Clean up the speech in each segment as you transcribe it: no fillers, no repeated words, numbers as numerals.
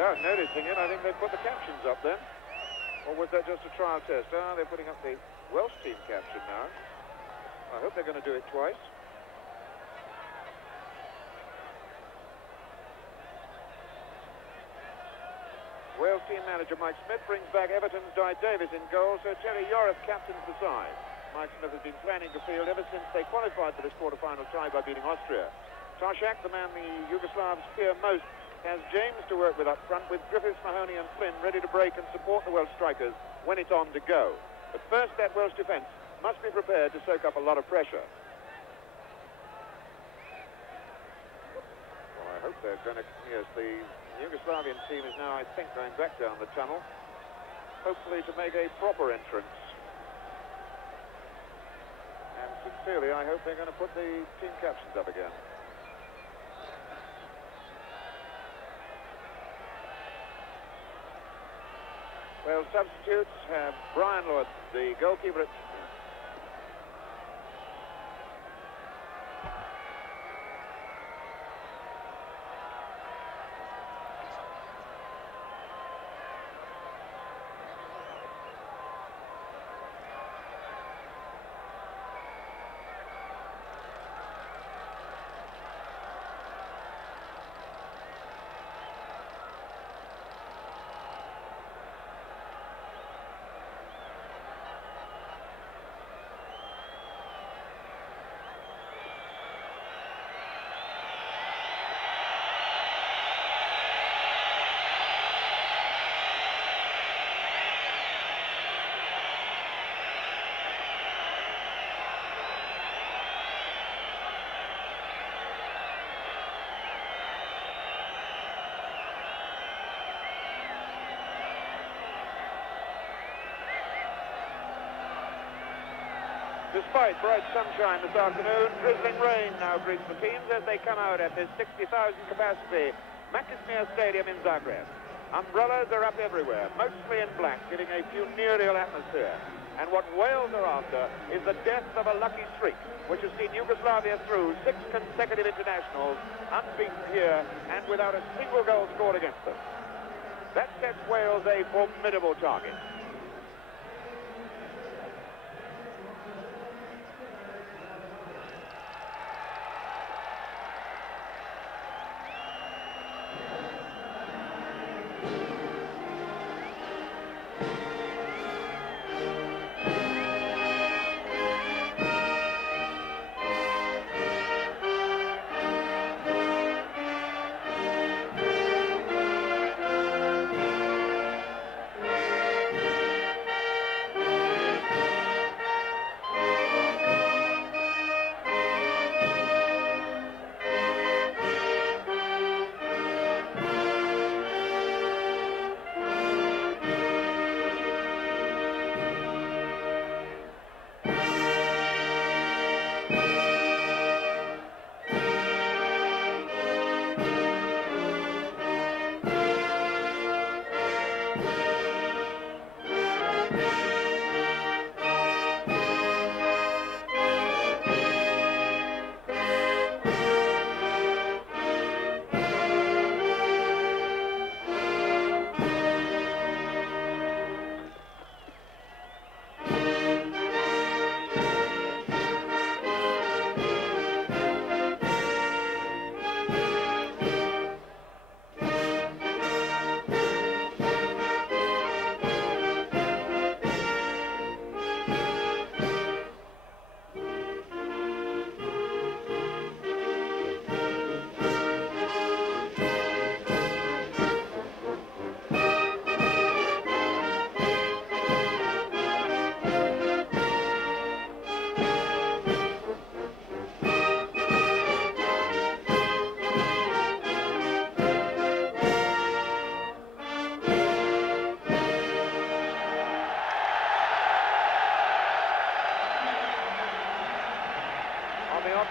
Without noticing it, I think they put the captions up then. Or was that just a trial test? Ah, they're putting up the Welsh team caption now. I hope they're going to do it twice. Wales team manager Mike Smith brings back Everton's Di Davis in goal, so Terry Yorath captains the side. Mike Smith has been planning to field ever since they qualified for this quarter-final tie by beating Austria. Toshak, the man the Yugoslavs fear most, has James to work with up front, with Griffiths, Mahoney and Flynn ready to break and support the Welsh strikers when it's on to go. But first, that Welsh defence must be prepared to soak up a lot of pressure. Well, I hope they're going to... Yes, the Yugoslavian team is now, I think, going back down the tunnel, hopefully to make a proper entrance. And sincerely, I hope they're going to put the team captions up again. Well, substitutes have Brian Lord, the goalkeeper at... Despite bright sunshine this afternoon, drizzling rain now greets the teams as they come out at this 60,000 capacity Maksimir Stadium in Zagreb. Umbrellas are up everywhere, mostly in black, giving a funereal atmosphere. And what Wales are after is the death of a lucky streak, which has seen Yugoslavia through 6 consecutive internationals, unbeaten here and without a single goal scored against them. That sets Wales a formidable target.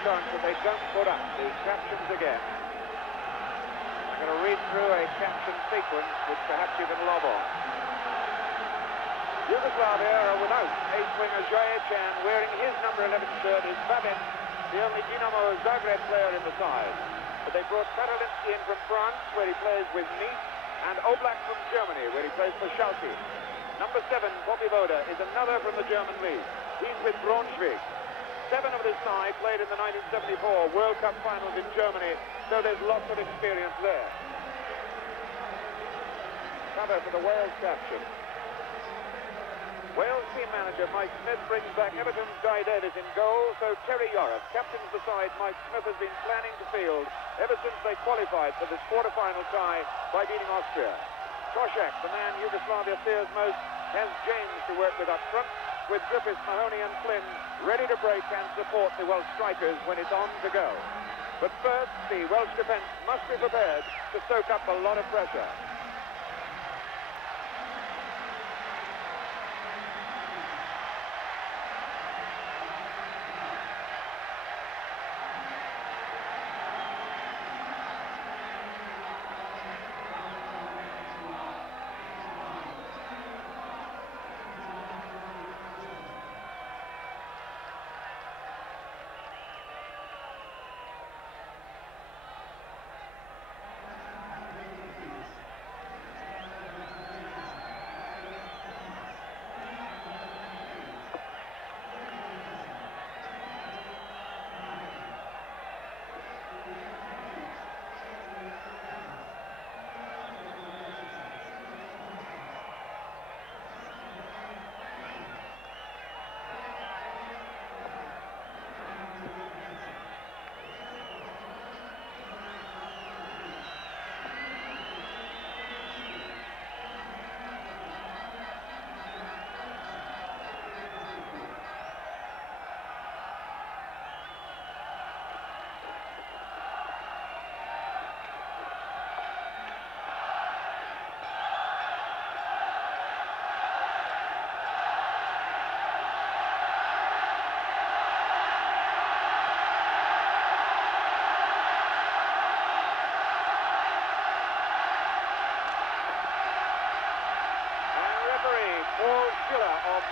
That they don't put up the captions again. I'm going to read through a caption sequence which perhaps you can lob on. Yugoslavia are without ace winger Jojic, and wearing his number 11 shirt is Babin, the only Dinamo Zagreb player in the side. But they brought Karolinsky in from France, where he plays with Nice, and Oblak from Germany, where he plays for Schalke. Number 7, Bobby Voda, is another from the German league. He's with Braunschweig. 7 of this side played in the 1974 World Cup finals in Germany, so there's lots of experience there. Cover for the Wales captain. Wales team manager Mike Smith brings back Everton's Guy Davis in goal, so Terry Yorath captains the side Mike Smith has been planning to field ever since they qualified for this quarter-final tie by beating Austria. Toshak, the man Yugoslavia fears most, has James to work with up front, with Griffiths, Mahoney and Flynn ready to break and support the Welsh strikers when it's on to go. But first, the Welsh defence must be prepared to soak up a lot of pressure.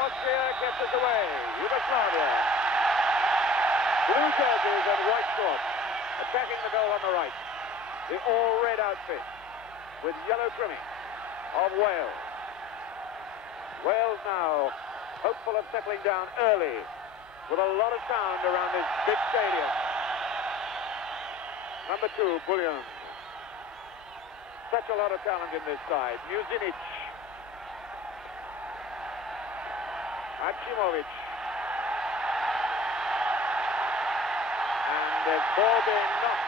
Austria gets us away. Yugoslavia. Blue jerseys and white shorts. Attacking the goal on the right. The all-red outfit with yellow trimming of Wales. Wales now hopeful of settling down early with a lot of sound around this big stadium. Number 2, Bullion. Such a lot of talent in this side. Muzinic. Achimovic. And the ball being knocked.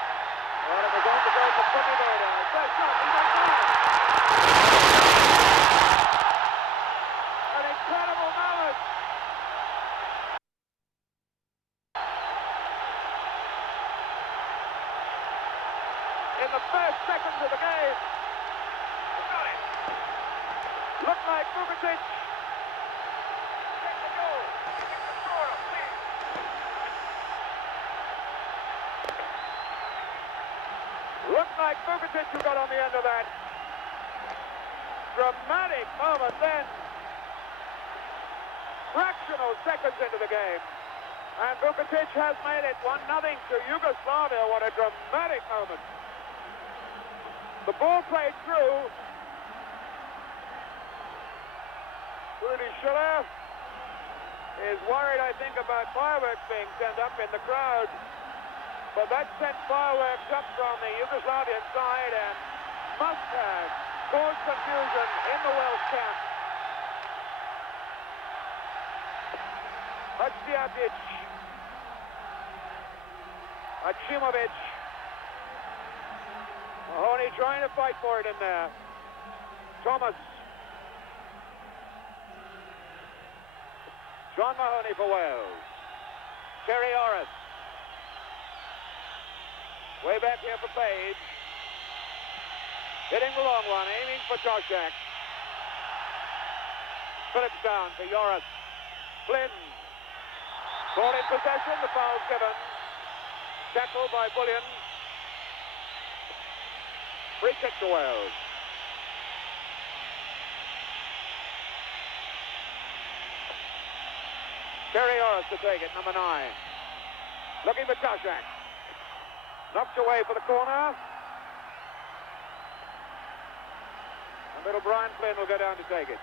Well, it was on to go for Bobby Voda. First shot, he's on time. An incredible moment. In the first seconds of the game. Got it. Looked like Vukovic. Looked like Vukovic who got on the end of that. Dramatic moment then. Fractional seconds into the game. And Vukovic has made it 1-0 to Yugoslavia. What a dramatic moment. The ball played through. Rudi Schiller is worried, I think, about fireworks being sent up in the crowd. But that sent fireworks up from the Yugoslavian side and must have caused confusion in the Welsh camp. Hadziatic, Achimovic, Mahoney trying to fight for it in there. Thomas. John Mahoney for Wales. Terry Orris. Way back here for Page. Hitting the long one, aiming for Toshak. Phillips down to Yorath. Flynn. Ball in possession, the foul's given. Tackled by Bullion. Free kick to Wales. Terry Orris to take it, number 9. Looking for Toshak. Knocked away for the corner. And little Brian Flynn will go down to take it.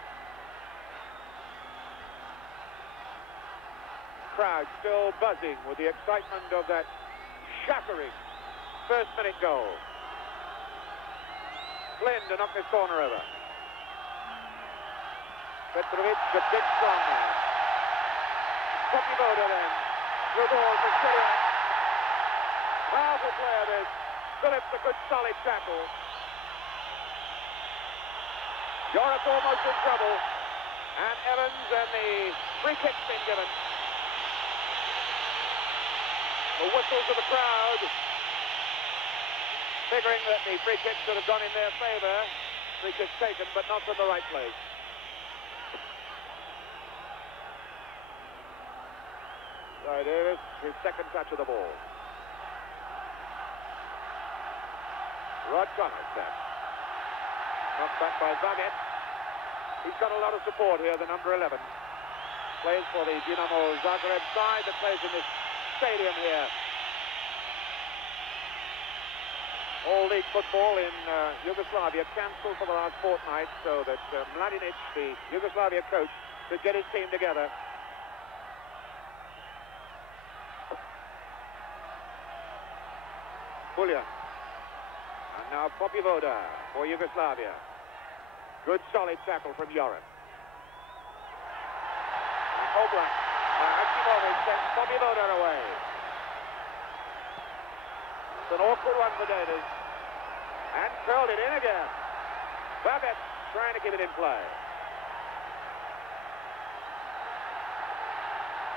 Crowd still buzzing with the excitement of that shattering first-minute goal. Flynn to knock this corner over. Petrovic, a big strong man. Poppy-Boda then. Through ball for Shuriak. Powerful player this. Phillips a good solid tackle. Joris almost in trouble. And Evans and the free kick's been given. The whistles of the crowd, figuring that the free kick should have gone in their favour. Free kick taken, but not from the right place. Guy Davis, his second touch of the ball. Rod Thomas then. Knocked back by Vamet. He's got a lot of support here, the number 11. Plays for the Dinamo Zagreb side that plays in this stadium here. All league football in Yugoslavia cancelled for the last fortnight so that Mladinic, the Yugoslavia coach, could get his team together. Bulja. And now Poppy-Boda for Yugoslavia. Good solid tackle from Joris. And Oblak. Hakimovic sends Poppy-Boda away. It's an awkward one for Davis. And curled it in again. Babette trying to keep it in play.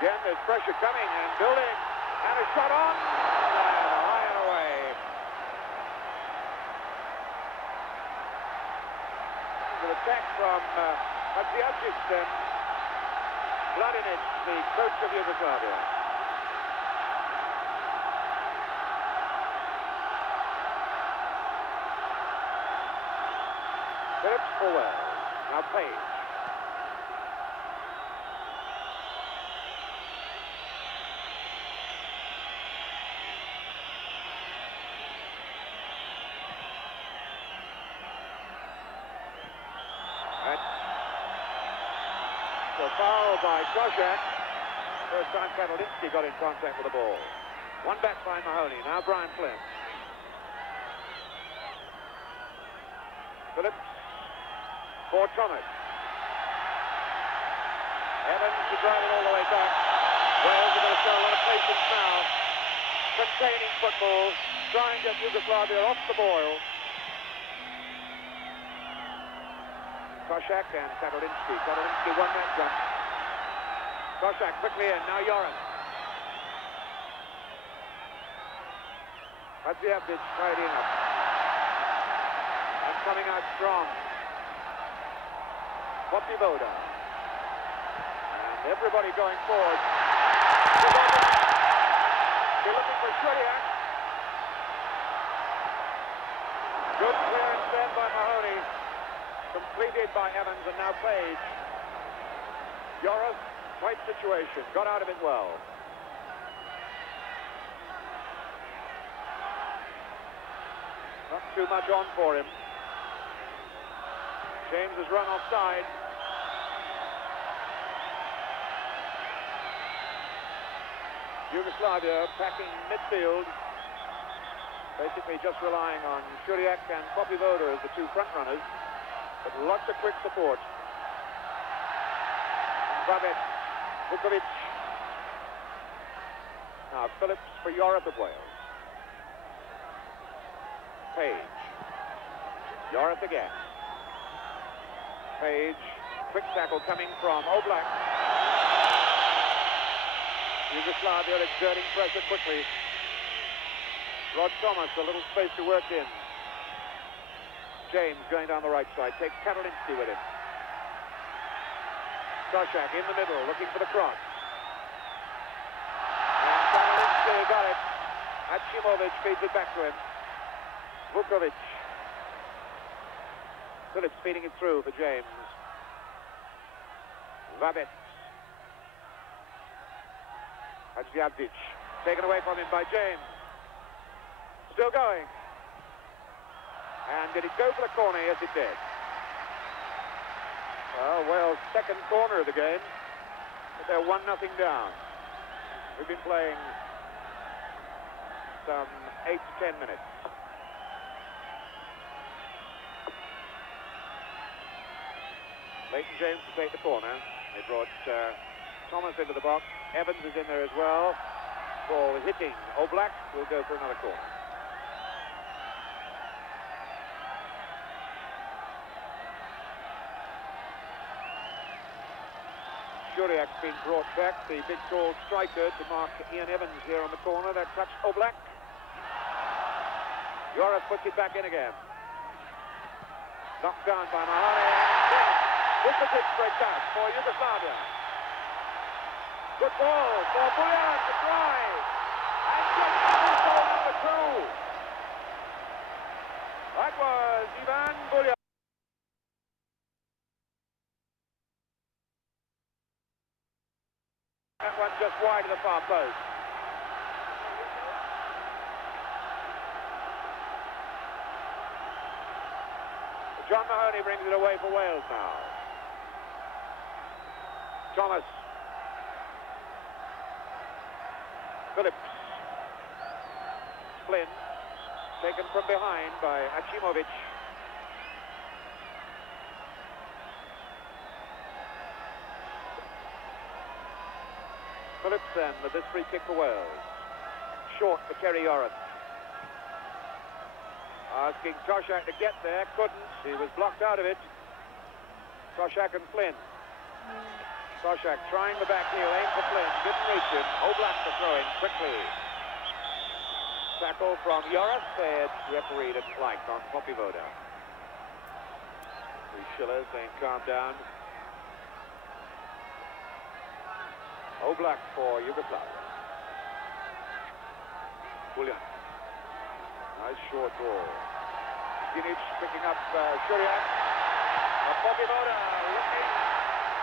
Again, there's pressure coming and building. And a shot on. And high and away. An attack from Hadziadzic then. Mladinic, the coach of Yugoslavia. Phillips for Wells. Now Page. So foul by Koshak. First time Katalinsky got in contact with the ball. One back by Mahoney. Now Brian Flynn. Phillips for Thomas. Evans to drive it all the way back. Wales are going to show a lot of patience now. Containing football. Trying to get Yugoslavia off the boil. Koshak and Katalinsky. Katalinsky won that jump. Koshak quickly in. Now Joris. Hadziadzic tidying up. And coming out strong. Poppy-Boda. And everybody going forward. They're looking for Shuriak. Good clearance then by Mahoney. Completed by Evans and now Page. Joris, tight situation. Got out of it well. Not too much on for him. James has run offside. Yugoslavia packing midfield. Basically just relying on Shuriak and Poppy-Boda as the two front runners. But lots of quick support. Babet, Vukovic. Now Phillips for Joris of Wales. Page. Joris again. Page. Quick tackle coming from Oblak. Yugoslavia exerting pressure quickly. Rod Thomas, a little space to work in. James going down the right side, takes Katalinsky with him. Koshak in the middle, looking for the cross. And Katalinsky got it. Hakimovic feeds it back to him. Vukovic. Phillips feeding it through for James. Babette. Hadziadzic. Taken away from him by James. Still going. And did it go for the corner? Yes, it did. Wales' second corner of the game, but they're 1-0 down. We've been playing some 8 to 10 minutes. Leighton James to take the corner. They brought Thomas into the box. Evans is in there as well. Ball hitting Oblak. Will go for another corner. Shuriak's been brought back, the big tall striker, to mark Ian Evans here on the corner. That touched Oblak. Joris puts it back in again. Knocked down by Mahoney. This is it breaks out for Yugoslavia. Good ball for Buljan to drive. And just goal number 2. That was Ivan Buljan. That one just wide of the far post. John Mahoney brings it away for Wales now. Thomas. Phillips. Flynn. Taken from behind by Achimovic. Phillips then with this free kick for Wales. Short for Terry Joris. Asking Toshak to get there, couldn't. He was blocked out of it. Toshak and Flynn. Toshak trying the back heel, aim for Flynn, didn't reach him. Oblak the throwing quickly. Tackle from Joris, said referee didn't like on Popivoda. Schiller saying calm down. Oblak for Yugoslavia. Buljan. Nice short ball. Ginic picking up Shuriak. Popivoda looking.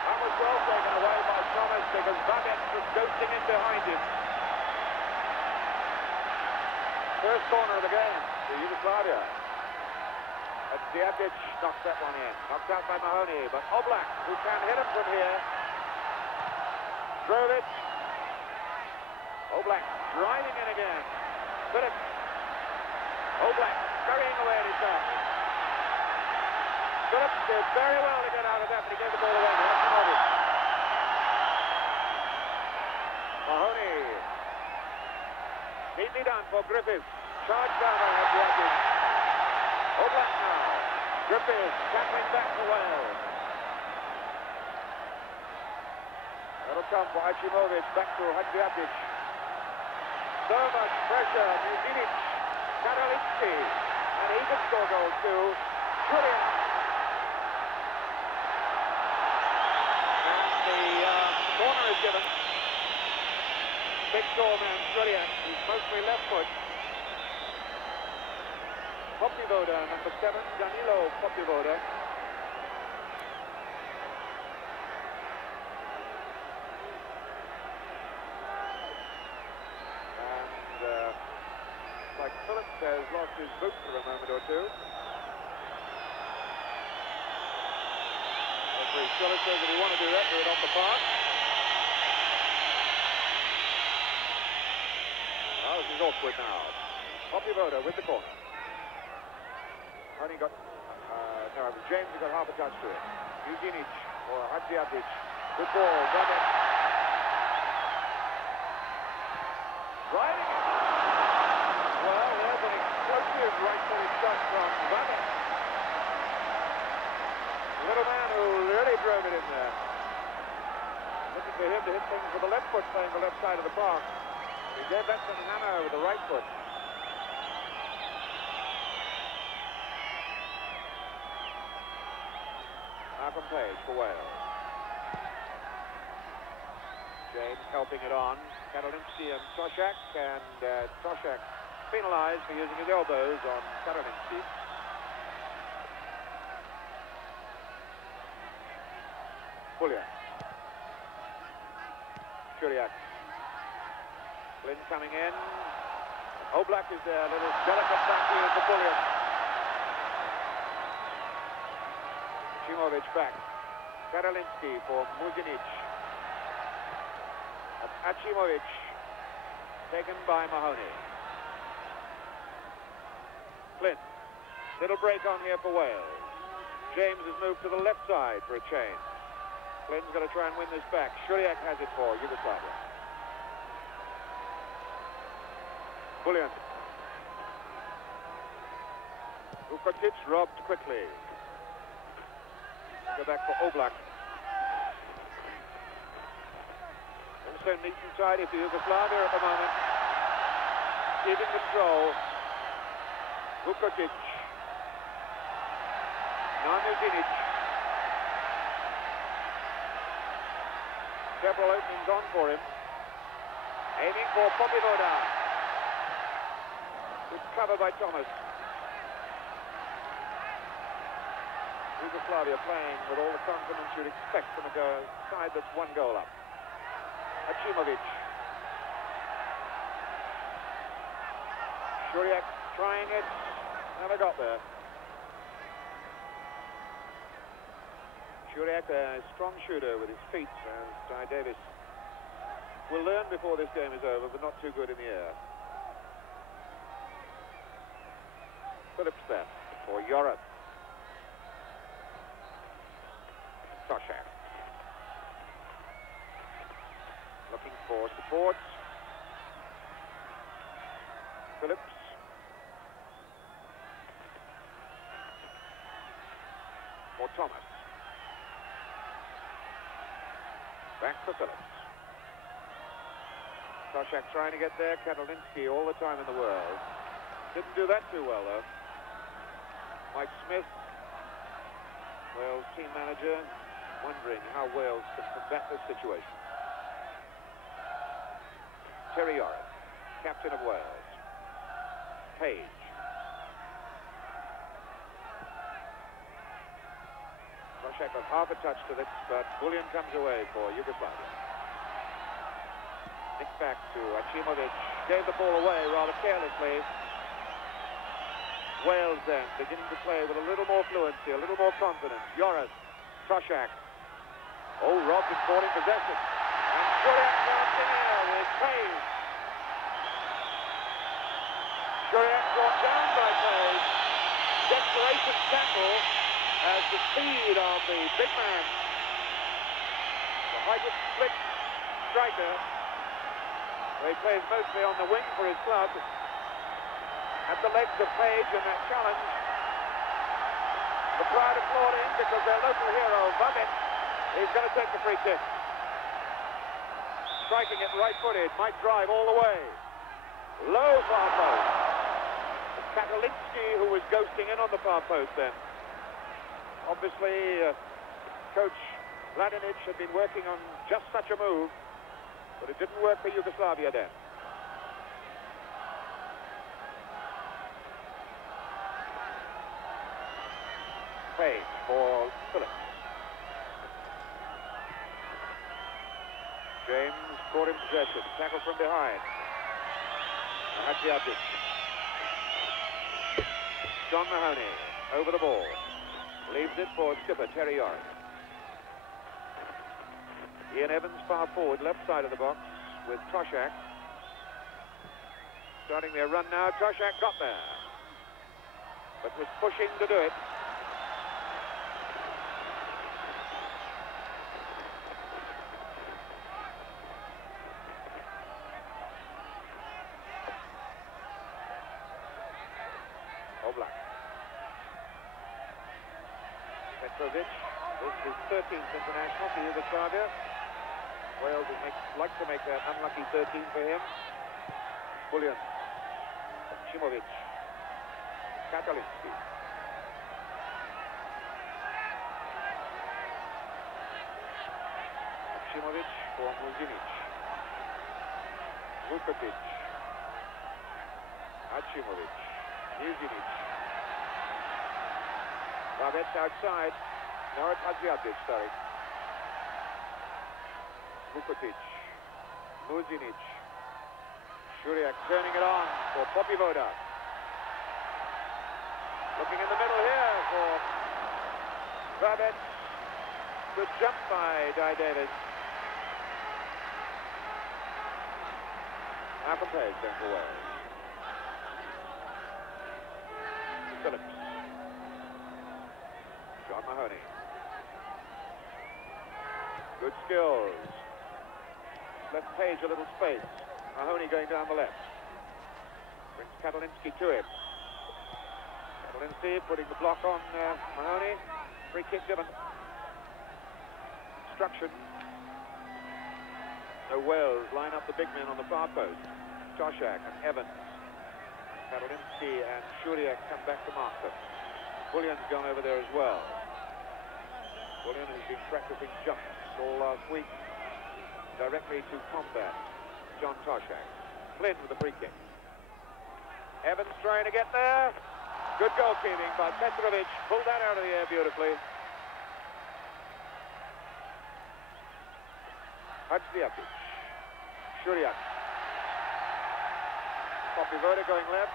That was well taken away by Thomas because Babek was ghosting in behind him. First corner of the game for Yugoslavia. Diabic knocks that one in. Knocked out by Mahoney, but Oblak, who can hit him from here, drove it. Oblak driving in again. Phillips. Oblak scurrying away at his back. Phillips did very well to get out of that, but he gave the ball away. Mahoney. Neatly done for Griffiths. Charge down by Diabic. Oblak now. Griffiths tackling back to Wales. That'll come for Achimovic, back to Hadžiabić. So much pressure, Muzinic, Karalinski, and he can score goals too. Julian. And the corner is given. Big tall man, Julian, who's mostly left foot. Popivoda, number 7, Danilo Popivoda. Like Phillips has lost his boot for a moment or two. Referee Schiller says if you want to do that, do it off the park. Now this is awkward now. Popivoda with the corner. Only got, no, James has got half a touch to it. Eugenic or Hadžiabić. Good ball, got it. Riding it. Well, there's an explosive right-footed shot from Babek. Little man who really drove it in there. Looking for him to hit things with the left foot, playing the left side of the park. He gave that some hammer with the right foot. Malcolm Page for Wales. James helping it on. Karalinski and Toshak, and Toshak penalized for using his elbows on Karalinski. Buljan. Shuriak. Flynn coming in. Oblak is there. A little delicate back here for Buljan. Achimovic back. Karolinsky for Muzinic. Achimovic taken by Mahoney. Flint. Little break on here for Wales. James has moved to the left side for a change. Flynn's got to try and win this back. Shuriak has it for Yugoslavia. Bullion. Vukotic robbed quickly. Go back for Oblak. Also neat and tidy for Yugoslavia at the moment. Keeping control. Vukotic. Now Muzinic. Several openings on for him. Aiming for Popivoda. Good cover by Thomas. Yugoslavia playing with all the confidence you'd expect from a side that's one goal up. Achimovic. Shuriak trying it. Never got there. Shuriak, a strong shooter with his feet, as Ty Davis will learn before this game is over, but not too good in the air. Phillips there for Europe. Toshak. Looking for support. Phillips. For Thomas. Back for Phillips. Toshak trying to get there. Karolinsky all the time in the world. Didn't do that too well, though. Mike Smith, Wales team manager, wondering how Wales can combat this situation. Terry Orrick, captain of Wales. Page. Toshak got half a touch to this, but Bullion comes away for Yugoslavia. Nick back to Achimovic. Gave the ball away rather carelessly. Wales then beginning to play with a little more fluency, a little more confidence. Joris, Toshak. Oh, robbed and falling possession. And Shuriak drops in here with Page. Shuriak brought down by Page. Desperation tackle as the speed of the big man. The heightened split striker. He plays mostly on the wing for his club. At the legs of Page in that challenge. The crowd applauding because their local hero, Babbitt, is going to take the free kick. Striking it right-footed, might drive all the way. Low far post. Karolinsky, who was ghosting in on the far post then. Obviously, Coach Mladinic had been working on just such a move, but it didn't work for Yugoslavia then. Page for Phillips. James caught in possession. Tackle from behind. Hadjiadzic. John Mahoney over the ball. Leaves it for skipper Terry Orrick. Ian Evans far forward, left side of the box with Toshak. Starting their run now. Toshak got there, but was pushing to do it. Oblak. Petrovic, this is his 13th international for Yugoslavia. Wales would like to make that unlucky 13 for him. Bullion. Achimovic. Karolinsky. Achimovic for Muzinic. Vukotic. Achimovic. Muzinic. Babbitt outside. Now it's Hadjiadzic, sorry. Vukotic. Muzinic. Shuriak turning it on for Popivoda. Looking in the middle here for Babbitt. Good jump by Di Davis. Malcolm Page then for Wales. Phillips. John Mahoney. Good skills. Left Page a little space. Mahoney going down the left. Brings Katalinsky to him. Katalinsky putting the block on Mahoney. Free kick given. Obstruction. So Wales line up the big men on the far post. Toshak and Evans. Katalinsky and Shuriak come back to mark them. Bullion's gone over there as well. Bullion has been practicing jumps all last week directly to combat John Toshak. Flynn with the free kick. Evans trying to get there. Good goalkeeping by Petrovic. Pulled that out of the air beautifully. Hadziapic. Shuriak. Popivoda going left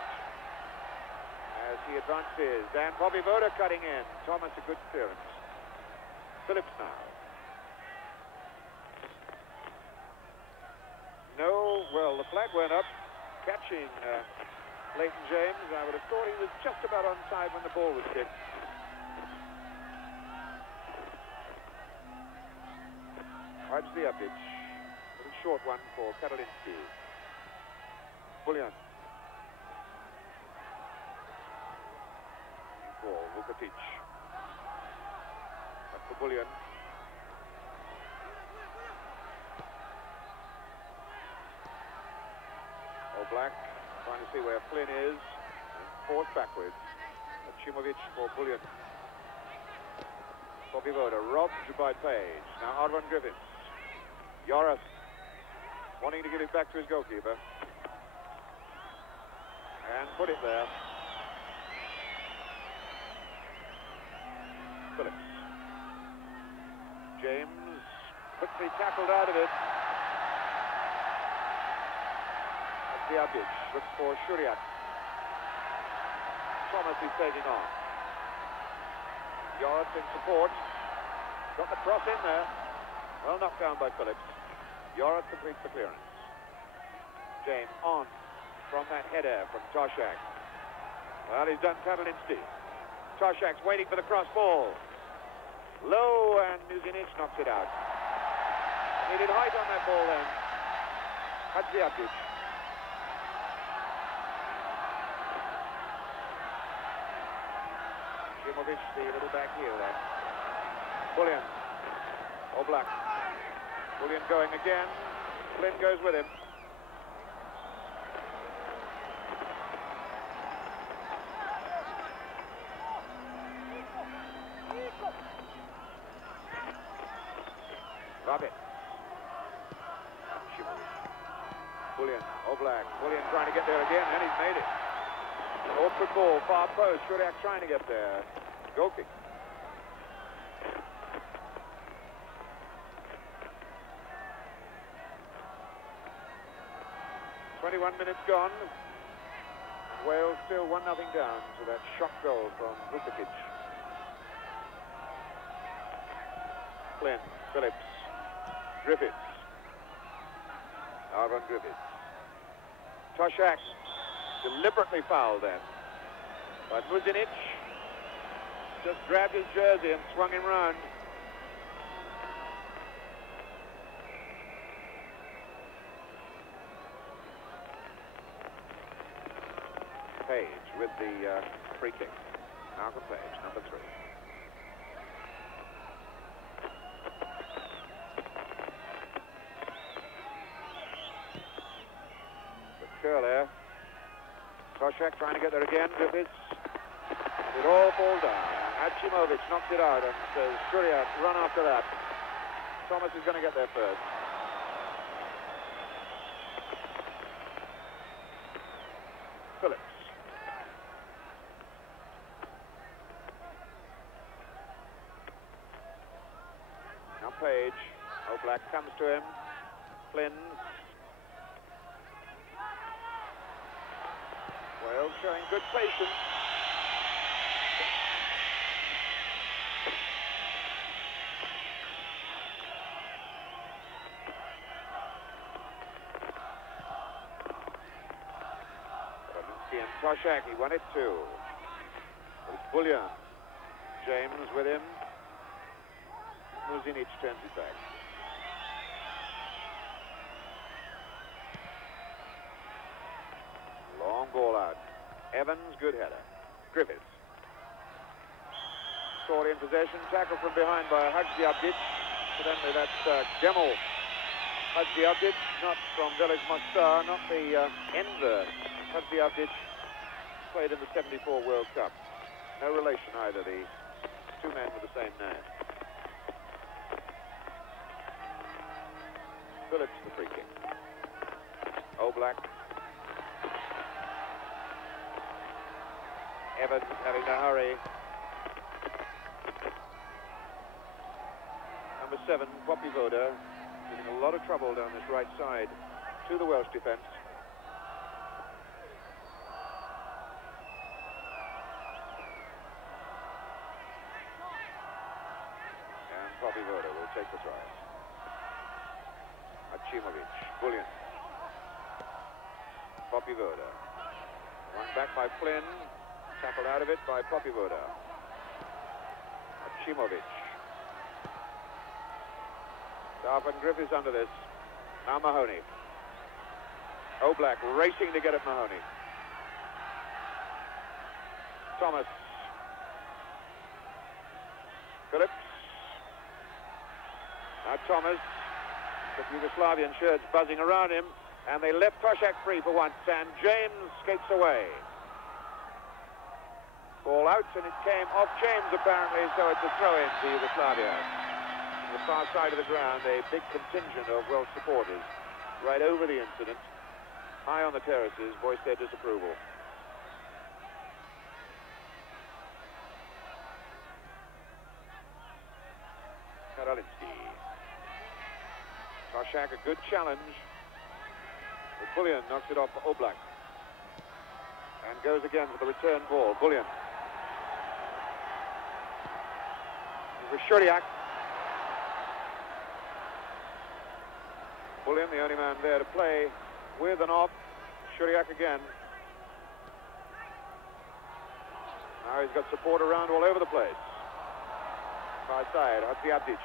as he advances. And Popivoda cutting in. Thomas a good clearance. Phillips now. No, well, the flag went up, catching Leighton James. I would have thought he was just about onside when the ball was kicked. Hadziapic. Little short one for Katalinsky. Bullion. For Vukotic. Back for Bullion. Black trying to see where Flynn is. Forced backwards. Chimovic for Bullion. Popivoda robbed by Page. Now Arvan Griffiths. Yoris wanting to give it back to his goalkeeper. And put it there. Phillips. James quickly tackled out of it. Hadziapic looks for Shuriak. Thomas is taking on. Yoris in support. Got the cross in there. Well knocked down by Phillips. Yoris completes the clearance. James on from that header from Toshak. Well, he's done Katalinsky. Toshak's waiting for the cross ball. Low, and Muzinic knocks it out. Needed height on that ball then. Hadziapic. Chimovic, the little back heel there. Bullion. Black. Bullion going again. Flynn goes with him. Rabbit. Chimovic. Bullion. Black. Bullion trying to get there again, and he's made it. Awkward ball, far post. Shuriak trying to get there. Goal kick. "21 minutes gone. Wales still 1-0 down to that shock goal from Vukotic. Flynn, Phillips, Griffiths. Arvan Griffiths. Toshak deliberately fouled then. But Muzinic just grabbed his jersey and swung him round. Page with the free kick. Malcolm Page, number 3. The curler. Toshak trying to get there again. Griffiths. It all falls down. Chimovic knocks it out and says, Shuriak, run after that. Thomas is going to get there first. Phillips. Now Page. Black comes to him. Flynn. Well, showing good patience. Toshak, he won it too. It's Bullion. James with him. Muzinic turns it back. Long ball out. Evans, good header. Griffiths. Sword in possession. Tackle from behind by Hadziabdic. Evidently that's Gemel Hadziabdic, not from Village Mostar, not the Enver Hadziabdic, played in the '74 World Cup. No relation either, the two men with the same name. Phillips, the free kick. Oblak. Evans having to hurry. Number 7, Poppy Voda, giving a lot of trouble down this right side to the Welsh defence. And Poppy Voda will take the try. Achimovic, Bullion. Poppy Voda. Run back by Flynn. Tackled out of it by Poppy Voda. Achimovic. Darwin Griffiths under this. Now Mahoney. Oblak racing to get at Mahoney. Thomas. Phillips. Now Thomas. The Yugoslavian shirts buzzing around him. And they left Toshak free for once. And James skates away. Ball out, and it came off James apparently, so it's a throw-in to Yugoslavia. On the far side of the ground, a big contingent of Welsh supporters right over the incident, high on the terraces, voiced their disapproval. Karalinsky. Toshak, a good challenge. But Bullion knocks it off for Oblak. And goes again for the return ball. Bullion. With Shuriak. Bullion, the only man there to play with and off. Shuriak again. Now he's got support around all over the place. Far side, Hadziabdic.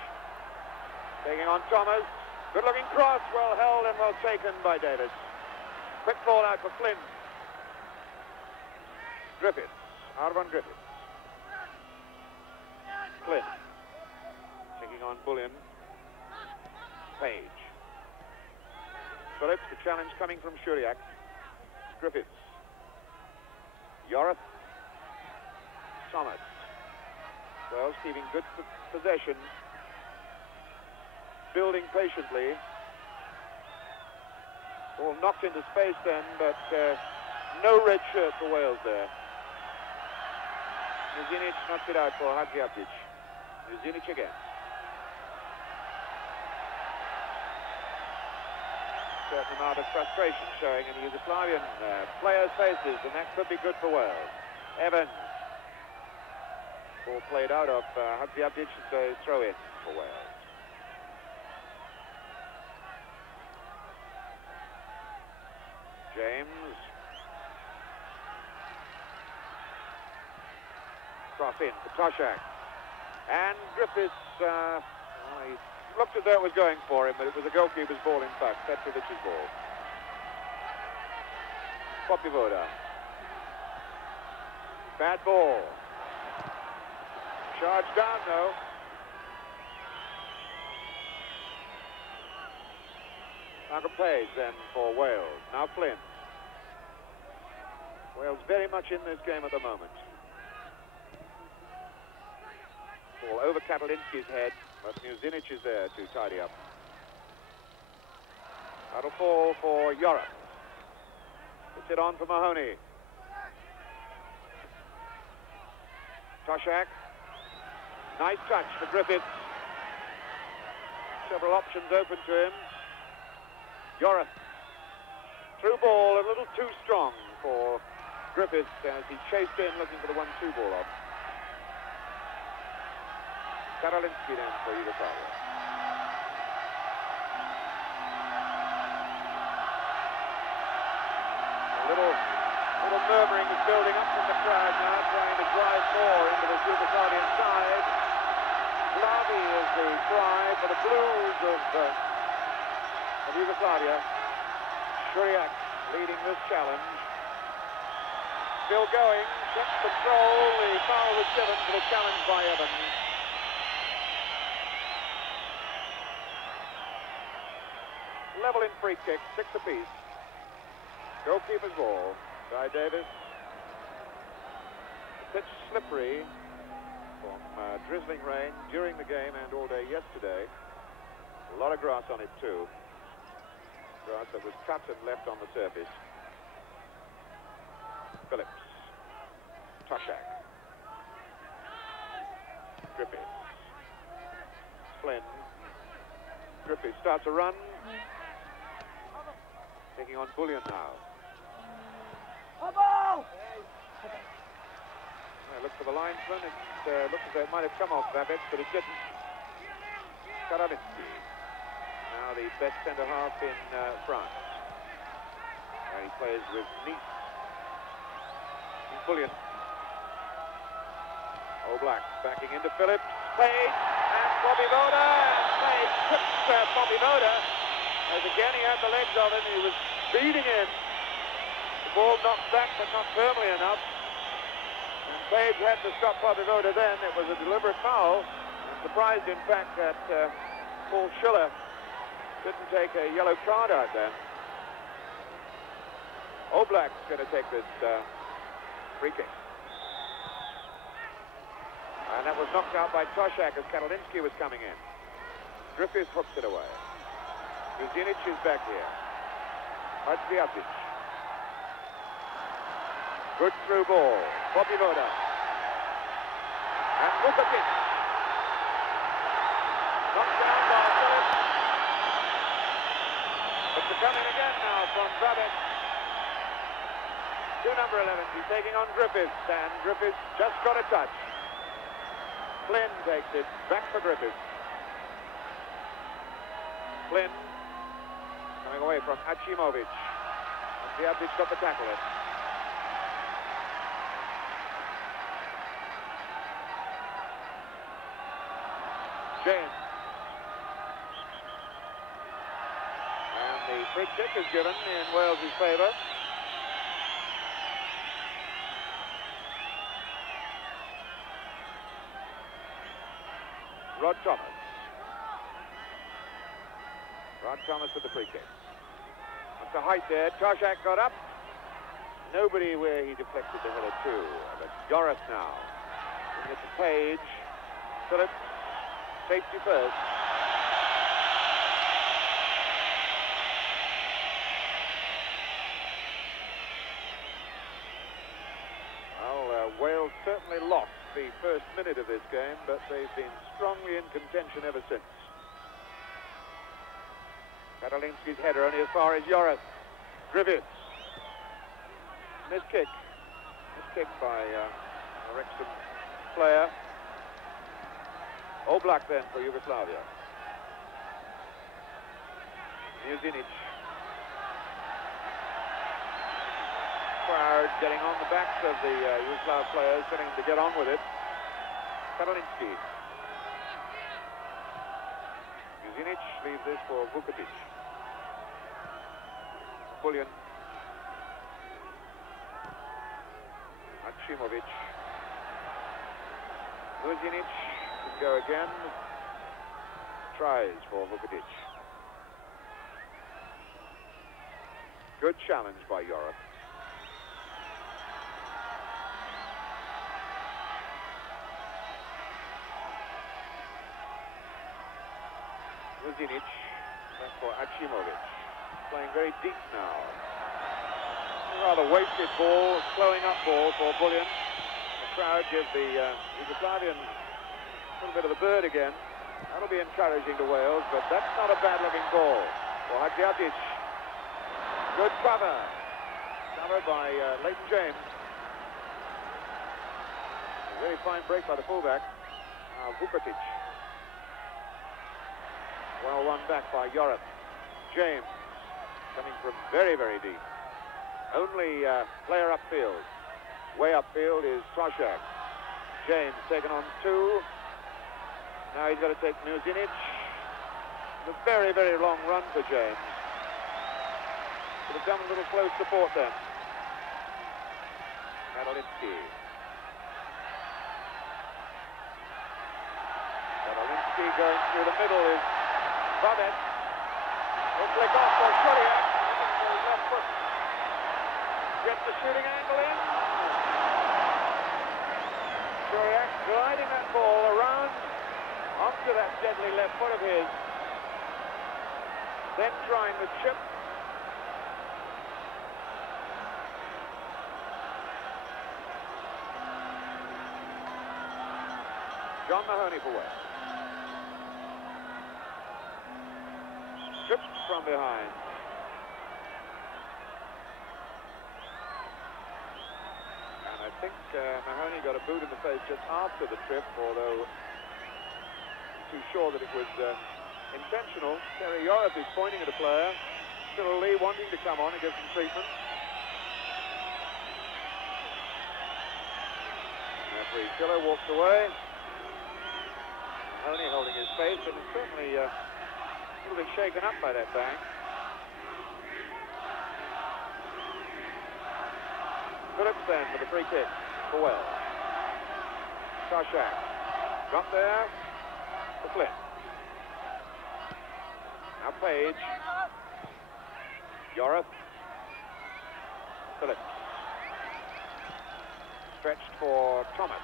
Taking on Thomas. Good looking cross, well held and well taken by Davis. Quick ball out for Flynn. Griffiths. Arvan Griffiths. Flynn. Taking on Bullion. Page. Phillips, the challenge coming from Shuriak. Griffiths. Yorath. Thomas. Wells keeping good possession. Building patiently. Ball knocked into space then, but no red shirt for Wales there. Muzinic knocks it out for Hadziabdic. Muzinic again. Certain amount of frustration showing in the Yugoslavian players' faces, and that could be good for Wales. Evans. Ball played out of Hadziabdic, so throw in for Wales. James. Cross in for Toshak. And Griffiths, he looked as though it was going for him, but it was the goalkeeper's ball in fact, Petrovic's ball. Poppy Voda. Bad ball. Charged down though. Malcolm Page then for Wales. Now Flynn. Wales very much in this game at the moment. Ball over Katalinsky's head, but Muzinic is there to tidy up. That'll fall for Yorath. Puts it on for Mahoney. Toshak. Nice touch for Griffiths. Several options open to him. Yorath. Through ball, a little too strong for Griffiths as he chased in looking for the 1-2 ball off. Karalinsky then for Yugoslavia. A little murmuring is building up from the crowd now, trying to drive more into the Yugoslavian side. Glavi is the cry for the Blues of Yugoslavia. Shuriak leading this challenge. Still going, gets control, the foul was given for the challenge by Evans. Level in free kick, 6 apiece. Goalkeeper's ball. Guy Davis. The pitch slippery from drizzling rain during the game and all day yesterday. A lot of grass on it too. Grass that was cut and left on the surface. Phillips. Toshak. Griffiths. Flynn. Griffiths starts a run. Taking on Bullion now. Look for the linesman. It looks as though it might have come off Babbitt, but it didn't. Karavinsky. Now the best centre-half in France. Where he plays with Nice. Bullion. Oblak backing into Phillips. Page and Bobby Voda. Page tips Bobby Voda. As again he had the legs of it, he was beating in. The ball knocked back, but not firmly enough. And Page had to stop Bobby Voda then. It was a deliberate foul. I'm surprised, in fact, that Paul Schiller didn't take a yellow card out then. Oblak's going to take this free kick. And that was knocked out by Toshak as Katalinsky was coming in. Griffiths hooks it away. Kuzinic is back here. Hadziadzic. Good through ball. Bobby Voda. And Vukovic. Knocked down by Phillips. But they're coming again now from Babbitt. To number 11. He's taking on Griffiths. And Griffiths just got a touch. Flynn takes it. Back for Griffiths. Flynn. Coming away from Achimovic. Hadziadzic got the tackle in. James. And the free kick is given in Wales' favour. Rod Thomas. Rod Thomas with the free kick. Up to height there. Toshak got up. Nobody where he deflected the header to. But Joris now. Giving it to Page. Phillips. Safety first. Well, Wales certainly lost the first minute of this game, but they've been strongly in contention ever since. Katalinsky's header only as far as Joris. Griffiths. Missed kick. Missed kick by a Wrexham player. Oblak then for Yugoslavia. Muzinic. Crowd getting on the backs of the Yugoslav players, getting them to get on with it. Katalinsky. Muzinic leaves this for Vukovic. Bullion. Achimovic. Muzinic. Go again. Tries for Vukovic. Good challenge by Europe. Muzinic. Back for Achimovic. Playing very deep now. Rather wasted ball, slowing up ball for Bullion. The crowd give the Yugoslavian a little bit of the bird again. That'll be encouraging to Wales, but that's not a bad-looking ball for Hadziadzic. Good cover. Covered by Leighton James. A very fine break by the fullback. Now Vukovic. Well won back by Joris. James coming from very, very deep. only player upfield. Way upfield is Toshak. James taken on 2. Now he's got to take Muzinic. It's a very, very long run for James. Could have done a little close support then. Kadolinsky. Kadolinsky going through the middle is Babet. Will flick off for Shuliak. Left foot. Gets the shooting angle in. Shuliak gliding that ball around onto that deadly left foot of his. Then trying the chip. John Mahoney for West. Stripped from behind. And I think Mahoney got a boot in the face just after the trip, although too sure that it was intentional. Terry Yorath is pointing at a player. Cyril Lee wanting to come on and give some treatment. Referee Schiller walks away. Mahoney holding his face, and is certainly a little bit shaken up by that bang. Phillips then for the free kick for Wales. Toshak got there for Flynn. Now Page. Yorath. Phillips. Stretched for Thomas.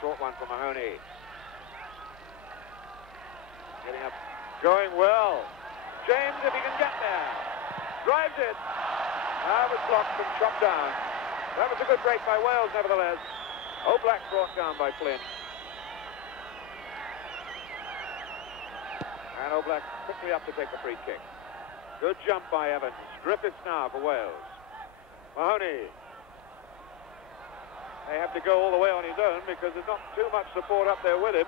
Short one for Mahoney. Getting up. Going well. James, if he can get there. Drives it. That was blocked and chopped down. That was a good break by Wales, nevertheless. Oblak brought down by Flynn. And Oblak quickly up to take the free kick. Good jump by Evans. Griffiths now for Wales. Mahoney. They have to go all the way on his own because there's not too much support up there with him.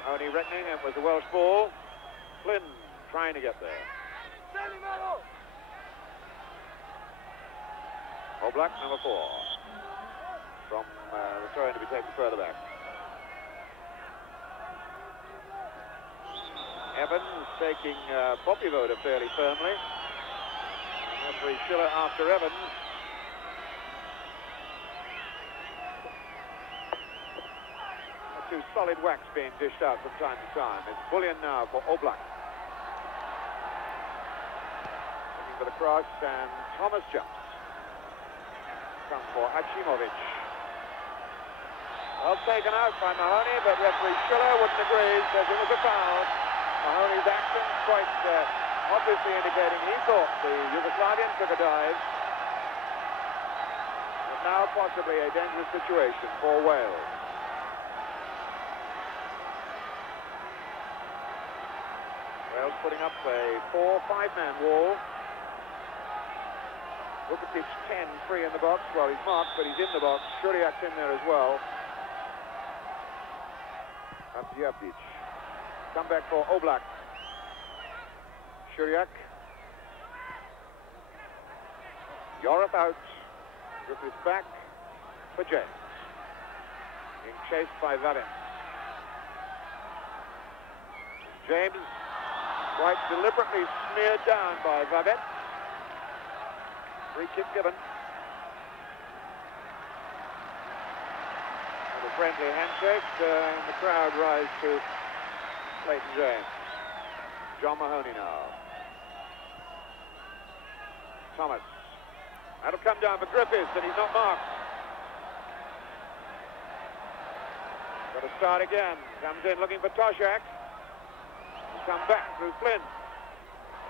Mahoney reckoning it was a Welsh ball. Flynn trying to get there. Oblak, number 4. From the throw-in to be taken further back. Evans taking Popivoda fairly firmly. Referee Schiller after Evans. Two solid whacks being dished out from time to time. It's Bullion now for Oblak. Looking for the cross, and Thomas jumps. Comes for Achimovic. Well taken out by Mahoney, but referee Schiller wouldn't agree, says it was a foul. Mahoney's action quite obviously indicating he thought the Yugoslavian took a dive. And now possibly a dangerous situation for Wales. Wales putting up a 4-5-man wall. Vukovic 10 free in the box. Well, he's marked, but he's in the box. Shuliak's in there as well. Abdiapic. Come back for Oblak. Shuliak. Yorath out. Griffiths back for James. Being chased by Vaden. James quite deliberately smeared down by Vaden. Free kick given. And a friendly handshake, and the crowd rise to Clayton James. John Mahoney now. Thomas. That'll come down for Griffiths, and he's not marked. Got to start again. Comes in looking for Toshak. Come back through Flynn.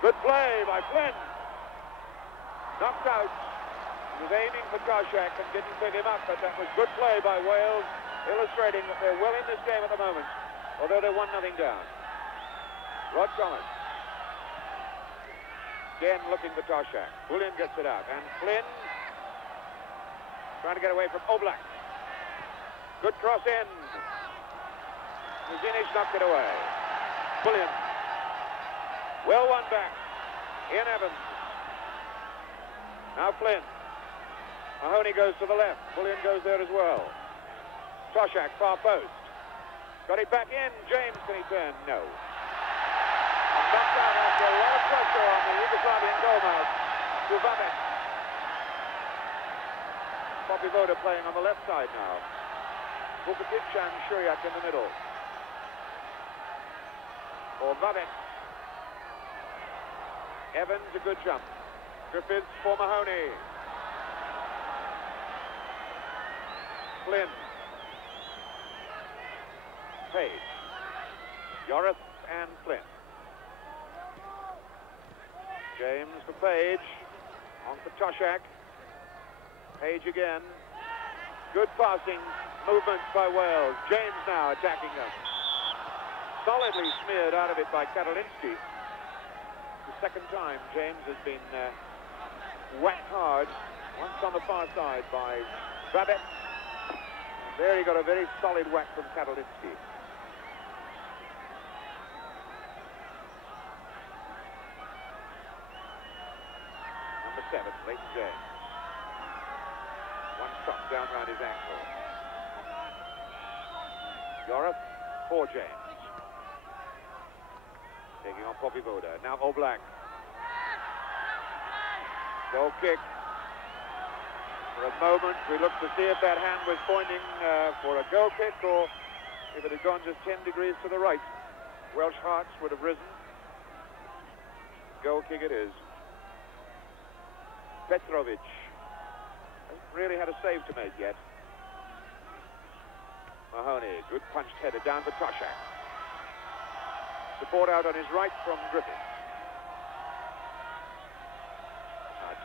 Good play by Flynn. Knocked out. He was aiming for Toshak and didn't pick him up, but that was good play by Wales, illustrating that they're well in this game at the moment, although they're 1-0 down. Rod Thomas. Again looking for Toshak. Bullion gets it out, and Flynn trying to get away from Oblak. Good cross in. Muzinic knocked it away. Bullion. Well won back. Ian Evans. Now Flynn. Mahoney goes to the left. Bullion goes there as well. Toshak, far post. Got it back in. James, can he turn? No. Knocked out after a lot of pressure on the Yugoslavian goalmouth. To Vabec. Poppy Voda playing on the left side now. Vukovic and Shuriak in the middle. For Vabec. Evans, a good jump. Griffiths for Mahoney. Flynn. Page. Yorith and Flynn. James for Page. On for Toshak. Page again. Good passing movement by Wales. James now attacking them. Solidly smeared out of it by Katalinsky. The second time James has been whacked hard. Once on the far side by Babette. There he got a very solid whack from Katalinsky. Number 7, Leighton James. One shot down round his ankle. Yorith for James. Taking on Poppy Voda. Now Oblak. Goal kick. For a moment, we looked to see if that hand was pointing for a goal kick or if it had gone just 10 degrees to the right. Welsh hearts would have risen. Goal kick it is. Petrovic hasn't really had a save to make yet. Mahoney, good punched header down for Toshak. Support out on his right from Griffiths.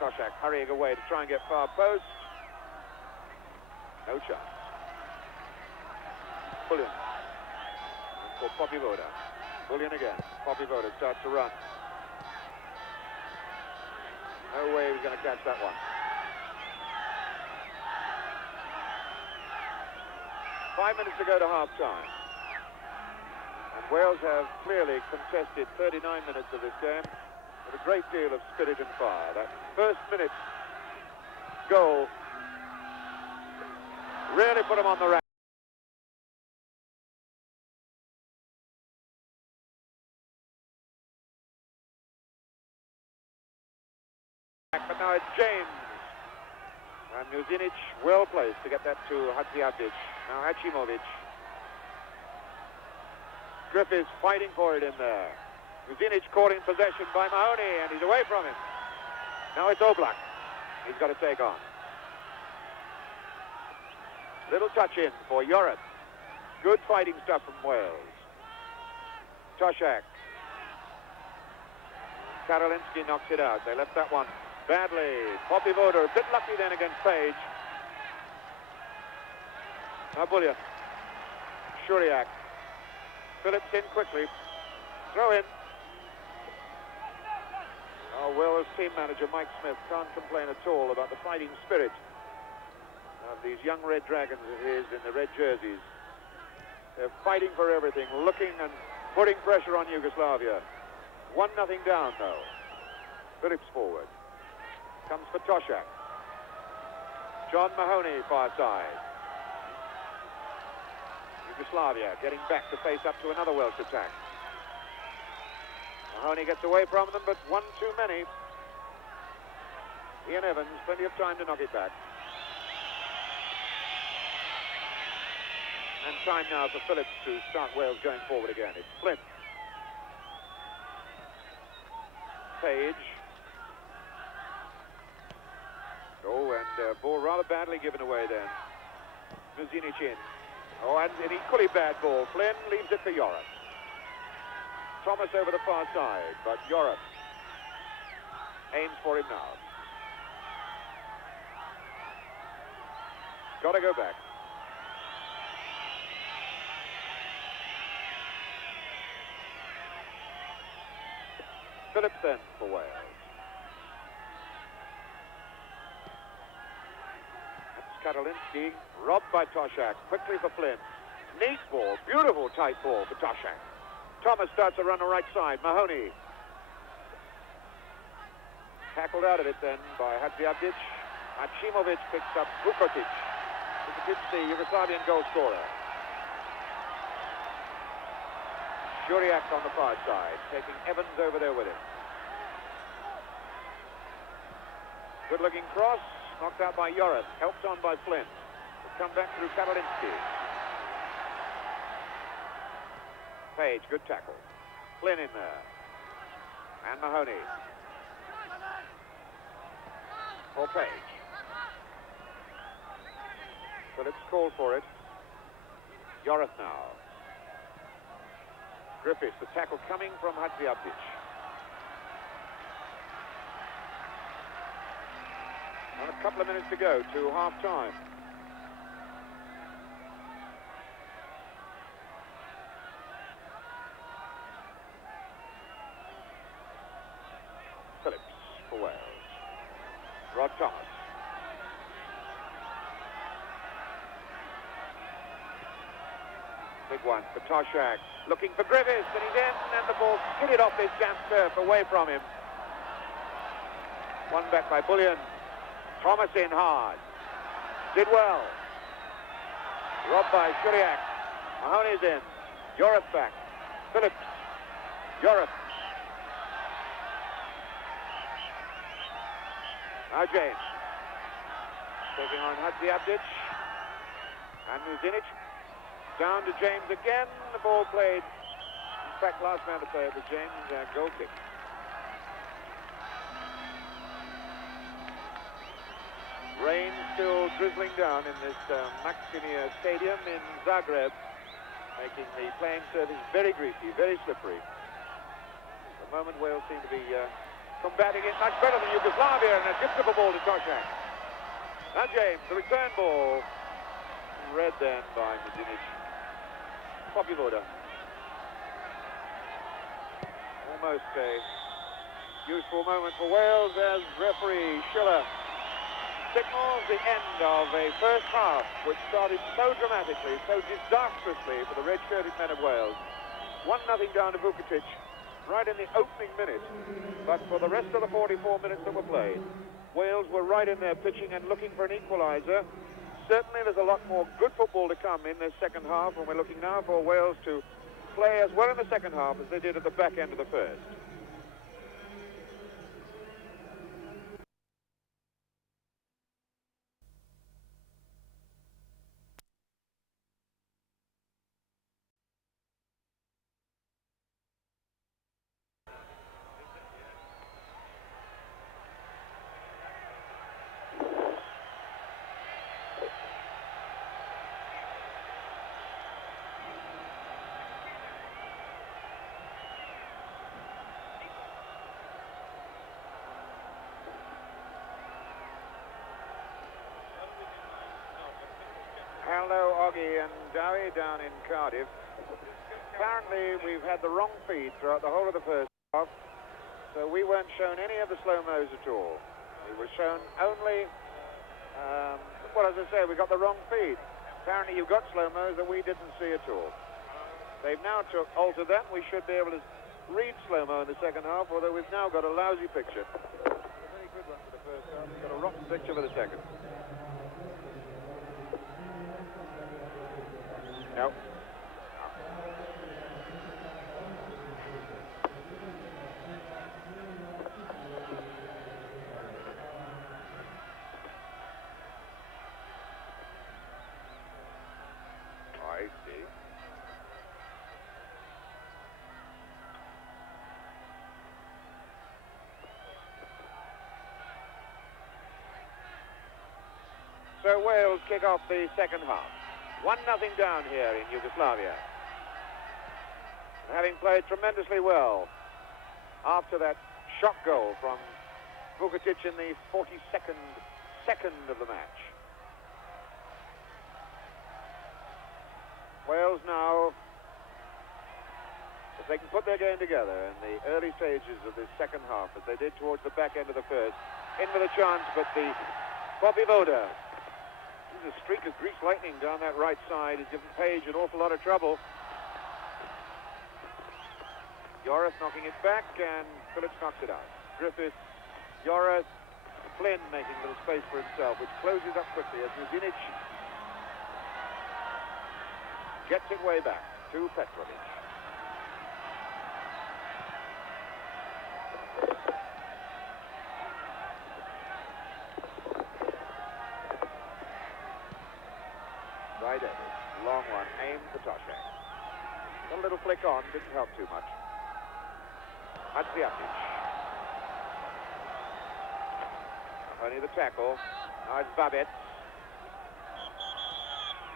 Toshak hurrying away to try and get far post. No chance. Bullion. For Poppy Voda. Bullion again. Poppy Voda starts to run. No way he was going to catch that one. 5 minutes to go to half-time. And Wales have clearly contested 39 minutes of this game with a great deal of spirit and fire. That first minute goal really put them on the rack. But now it's James. And Muzinic well placed to get that to Hadziadzic. Now Hachimovic. Griffiths fighting for it in there. Muzinic caught in possession by Mahoney, and he's away from him. Now it's Oblak. He's got to take on. Little touch in for Yorith. Good fighting stuff from Wales. Toshak. Karolinsky knocks it out. They left that one badly. Poppy Voda a bit lucky then against Page. Now Bullion. Shuriak. Phillips in quickly. Throw in. Oh, Wales team manager Mike Smith can't complain at all about the fighting spirit of these young Red Dragons of his in the red jerseys. They're fighting for everything, looking and putting pressure on Yugoslavia. 1-0 down, though. Phillips forward. Comes for Toshak. John Mahoney, far side. Yugoslavia getting back to face up to another Welsh attack. Mahoney gets away from them, but one too many. Ian Evans, plenty of time to knock it back. And time now for Phillips to start Wales going forward again. It's Flint. Page. Oh, and ball rather badly given away then. Muzinic in. Oh, and an equally bad ball. Flynn leaves it for Yorith. Thomas over the far side, but Yorith aims for him now. Got to go back. Phillips then for Wales. That's Karolinsky, robbed by Toshak. Quickly for Flynn. Neat ball, beautiful tight ball for Toshak. Thomas starts to run the right side. Mahoney. Tackled out of it then by Hadziabdic. Achimovic picks up Vukotic. Vukotic, the Yugoslavian goal scorer. Juriak on the far side, taking Evans over there with him. Good-looking cross, knocked out by Yorath, helped on by Flynn. Come back through Karolinski. Page, good tackle. Flynn in there. And Mahoney. For Page. Phillips called for it. Yorath now. Griffiths, the tackle coming from Hadziabdic. And a couple of minutes to go to half-time. Phillips for Wales. Rod Thomas. Big one for Toshak. Looking for Griffiths, and he's in, and the ball skidded off this damp turf away from him. One back by Bullion. Thomas in hard. Did well. Robbed by Shuriak. Mahoney's in. Yorath back. Phillips. Yorath. Now James. Taking on Hadziabdic. And Muzinic. Down to James again. The ball played. In fact, last man to play it was James. Goal kick. Rain still drizzling down in this Maximir Stadium in Zagreb, making the playing surface very greasy, very slippery. At the moment, Wales seem to be combating it much better than Yugoslavia, and a gift of a ball to Toshak. Now James, the return ball, read then by Muzinic. Popivoda. Almost a useful moment for Wales as referee Schiller signals the end of a first half which started so dramatically, so disastrously for the red-shirted men of Wales. 1-0 down to Vukotic right in the opening minute, but for the rest of the 44 minutes that were played, Wales were right in there pitching and looking for an equaliser. Certainly there's a lot more good football to come in this second half, and we're looking now for Wales to play as well in the second half as they did at the back end of the first. Hello, Oggy and Dowie down in Cardiff. Apparently, we've had the wrong feed throughout the whole of the first half, so we weren't shown any of the slow-mos at all. We were shown only, well, as I say, we got the wrong feed. Apparently, you've got slow-mos that we didn't see at all. They've now altered that. We should be able to read slow-mo in the second half, although we've now got a lousy picture. A very good one for the first half. We've got a rotten picture for the second. No. I see. So Wales kick off the second half. 1-0 down here in Yugoslavia. And having played tremendously well after that shock goal from Vukotic in the 42nd second of the match. Wales now, if they can put their game together in the early stages of this second half, as they did towards the back end of the first, in with a chance, but the Popivoda, he's a streak of grease lightning down that right side. He's given Page an awful lot of trouble. Joris knocking it back, and Phillips knocks it out. Griffiths, Joris, Flynn making a little space for himself, which closes up quickly as Muzinic gets it way back to Petrovic. By Davis, long one, aimed for Toshak. Got a little flick on, didn't help too much. Hadziatic. Only the tackle. Now it's Babette.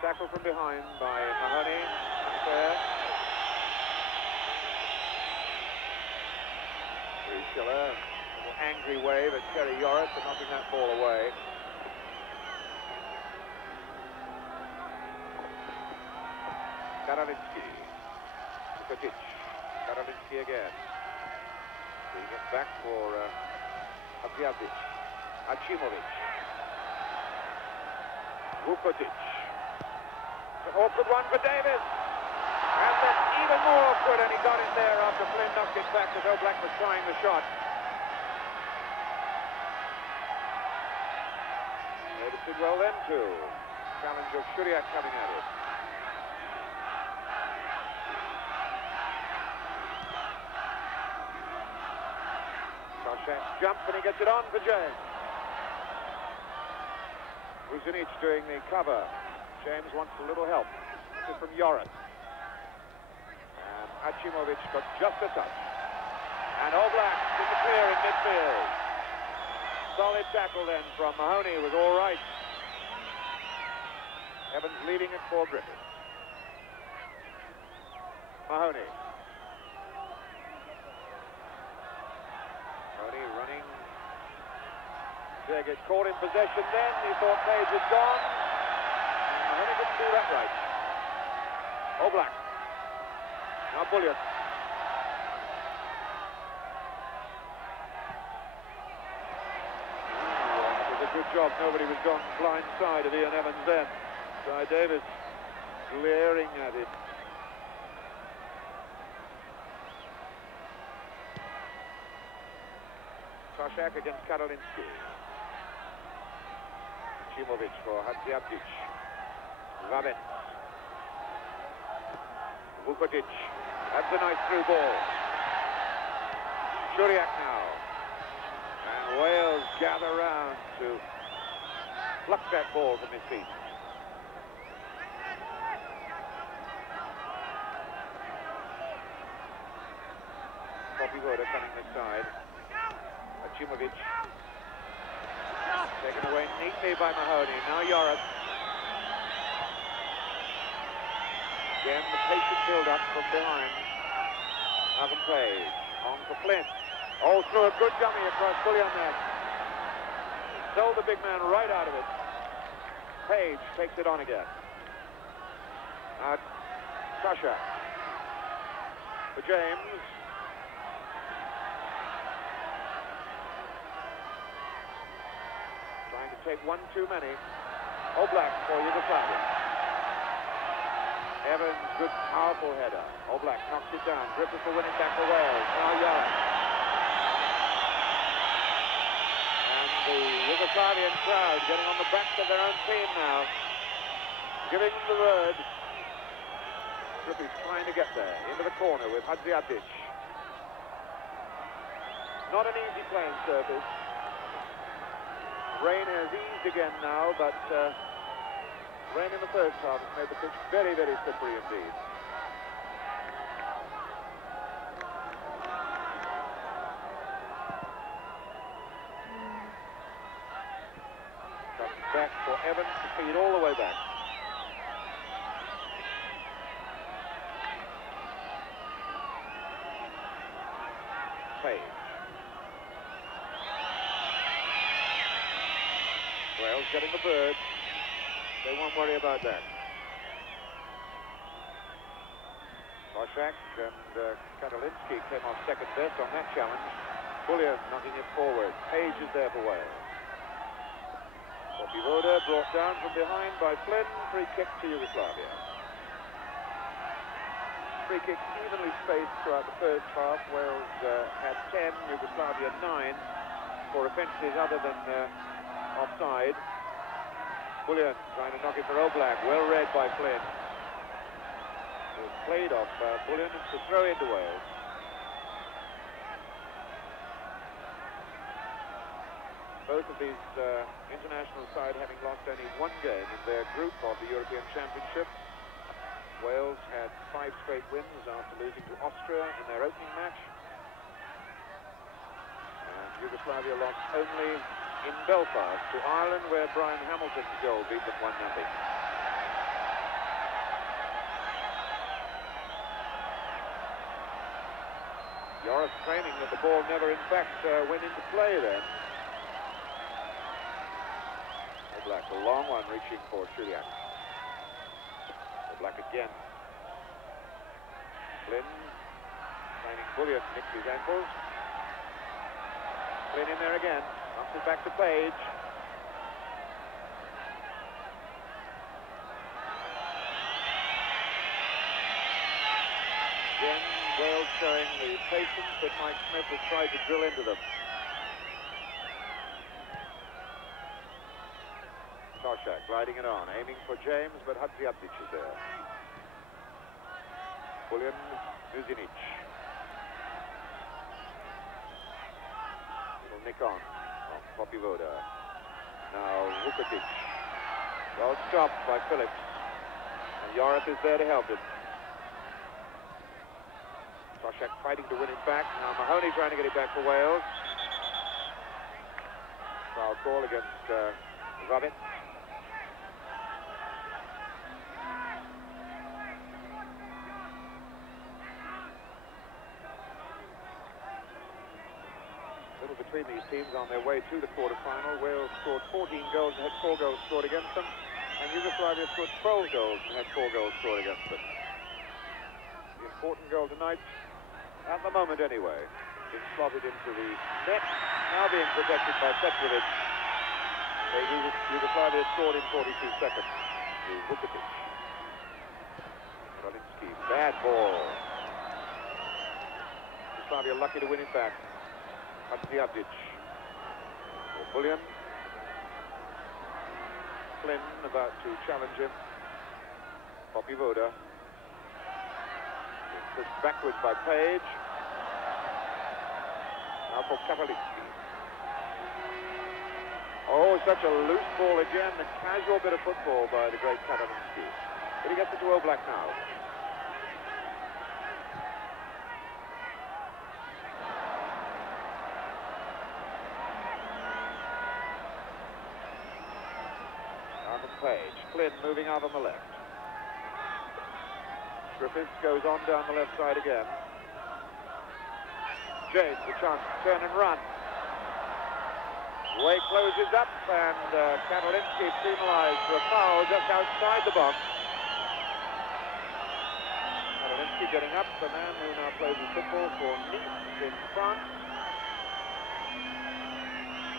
Tackle from behind by Mahoney. Unfair. Schiller. A little angry wave at Terry Joris for knocking that ball away. Karolinsky. Vukotic. Karolinsky again. Bringing it back for Hadziatic. Achimovic. Vukotic. An awkward one for Davis. And then even more awkward, and he got in there after Flynn knocked it back as Oblak was trying the shot. Davis did well then too. Challenge of Shuriak coming at it. Toshak jump, and he gets it on for James. Muzinic doing the cover. James wants a little help. This is from Joris. And Achimovic got just a touch. And Oblak in the clear in midfield. Solid tackle then from Mahoney. Was all right. Evans leading it for Griffiths. Mahoney. Mahoney running. They get caught in possession then. He thought Page had gone. Mahoney didn't do that right. Oblak. Now Bullion. It was a good job. Nobody was gone blind side of Ian Evans then. Guy Davis glaring at it. Toshak against Karolinsky. Achimovic for Hadziatic. Vabet. Vukotic. That's a nice through ball. Shuriak now. And Wales gather round to pluck that ball from his feet. Poppy Voda coming this side. Achimovic. Taken away neatly by Mahoney. Now Joris. Again, the patient build-up from behind. Malcolm Page. On for Flynn. Oh, threw a good dummy across Bullion there. Stole the big man right out of it. Page takes it on again. Sasha. For James. Trying to take one too many. Oblak for Yugoslavia. Evans, good, powerful header. Oblak knocks it down. Griffiths will win it back for Wales. Now Young. And the Yugoslavian crowd getting on the backs of their own team now. Giving them the word. Griffiths trying to get there. Into the corner with Hadziatic. Not an easy playing surface. Rain has eased again now, but rain in the first half has made the pitch very, very slippery indeed. Comes back for Evans to feed all the way back. Page. Wales getting the bird. They won't worry about that. Toshak and Karolinsky came off second best on that challenge. Bullion knocking it forward. Page is there for Wales. Voda brought down from behind by Flynn. Free kick to Yugoslavia. Free kicks evenly spaced throughout the first half. Wales had 10, Yugoslavia 9 for offences other than offside. Bullion trying to knock it for Oblak. Well read by Flynn. It was played off Bullion to throw into Wales. Both of these international side having lost only one game in their group of the European Championship. Wales had 5 straight wins after losing to Austria in their opening match. And Yugoslavia lost only in Belfast to Ireland, where Brian Hamilton's goal beat them 1-0. Joris claiming that the ball never in fact went into play then. Black, a long one reaching for Shuliak. Black again. Flynn training Bullion, nicked his ankles. Flynn in there again. Knocks it back to Page. Again, Wales showing the patience that Mike Smith has tried to drill into them. Toshak gliding it on, aiming for James, but Hadziabdic is there. Bullion, Muzinic. Little nick on Voda. Now Vukotic. Well stopped by Phillips. And Joris is there to help him. Toshak fighting to win it back. Now Mahoney trying to get it back for Wales. Foul call against Rabbit. Between these teams on their way to the quarter-final. Wales scored 14 goals and had 4 goals scored against them, and Yugoslavia scored 12 goals and had 4 goals scored against them. The important goal tonight, at the moment anyway, is slotted into the net, now being protected by Petrovic. Yugoslavia scored in 42 seconds to Vukotic. Rolinsky, bad ball. Yugoslavia lucky to win it back. Hadziabdic. Bullion. Flynn about to challenge him. Voda. Pushed backwards by Page. Now for Kapelinsky. Oh, such a loose ball again. A casual bit of football by the great Kapelinsky. But he gets it to Oblak now. Page. Flynn moving out on the left. Griffiths goes on down the left side again. James, a chance to turn and run. Way closes up, and Kapelinsky penalized for a foul just outside the box. Kapelinsky getting up, the man who now plays the football for Nice in France.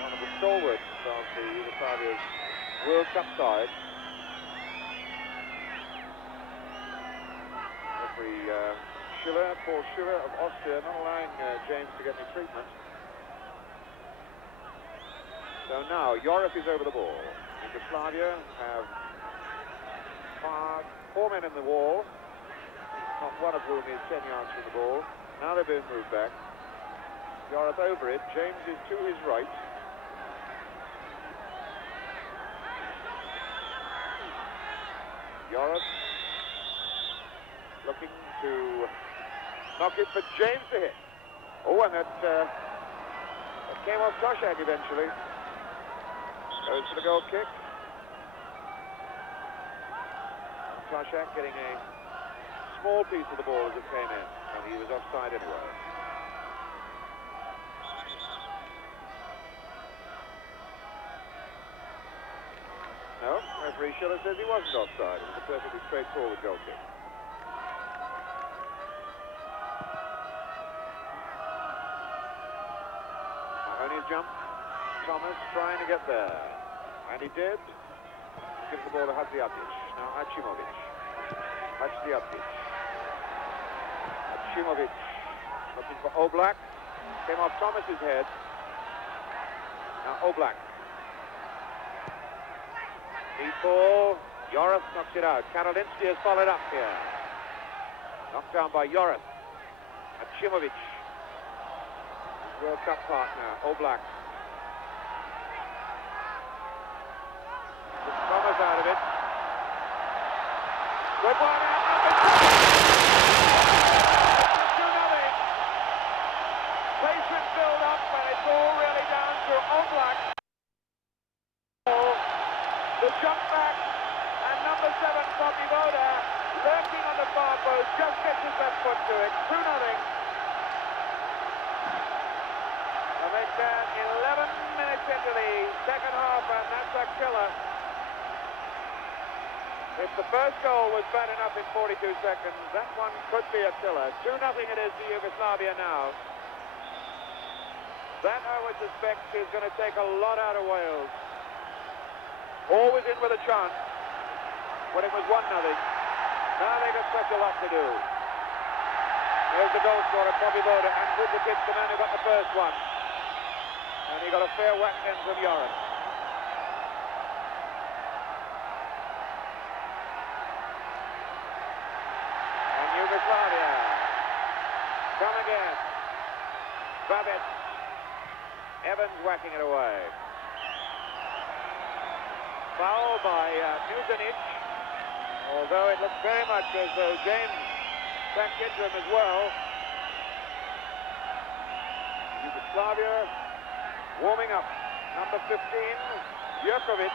One of the stalwarts of the Yugoslavia's World Cup side. Referee Schiller, Paul Schiller of Austria, not allowing James to get any treatment. So now Joris is over the ball. Yugoslavia have 4 men in the wall, not one of whom is 10 yards from the ball. Now they're being moved back. Joris over it. James is to his right. Joris looking to knock it for James to hit. Oh, and that came off Toshak eventually. Goes for the goal kick. Toshak getting a small piece of the ball as it came in, and he was offside anyway. No, referee Schiller says he wasn't offside. It was a perfectly straightforward goal kick. Mahoney's jump. Thomas trying to get there. And he did. Gives the ball to Hadziadzic. Now Achimovic. Hadziadzic. Achimovic. Looking for Oblak. Came off Thomas's head. Now Oblak. Deep ball. Joris knocks it out. Karolinsky has followed up here. Knocked down by Joris. Achimovic. World Cup partner, Oblak. With Thomas out of it. Good one out. Patient build up, and it's all really down to Oblak. The jump back, and number 7, Poppy Voda, lurking on the far post, just gets his left foot to it. 2-0. They make that 11 minutes into the second half, and that's a killer. If the first goal was bad enough in 42 seconds, that one could be a killer. 2-0 it is to Yugoslavia now. That, I would suspect, is going to take a lot out of Wales. Always in with a chance when it was 1-0. Now they've got such a lot to do. There's the goal scorer, Poppy Voda, and Vukovic, the man who got the first one. And he got a fair whack in from Joris. And Yugoslavia come again. Babbitt. Evans whacking it away. Foul by Muzinic, although it looks very much as though James backed into him as well. Yugoslavia warming up. Number 15, Jurkovic.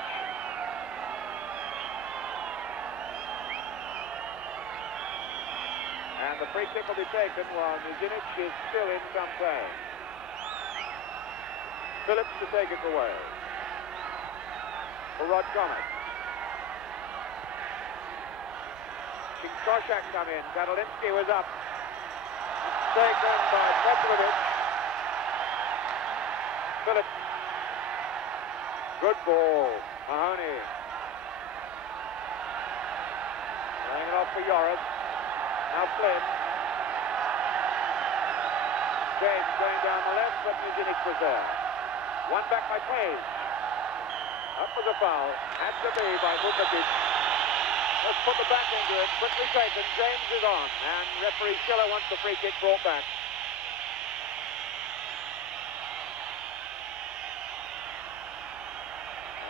And the free kick will be taken while Muzinic is still in some pain. Phillips to take it for Wales. For Rod Thomas. Koshak come in. Karolinsky was up. Taken by Petrovic. Phillips. Good ball. Mahoney. Laying it off for Joris. Now Flynn. James going down the left, but Muzinic was there. One back by Page. Up for the foul. Had to be by Vukovic. Let's put the back into it. Quickly taken. James is on. And referee Schiller wants the free kick brought back.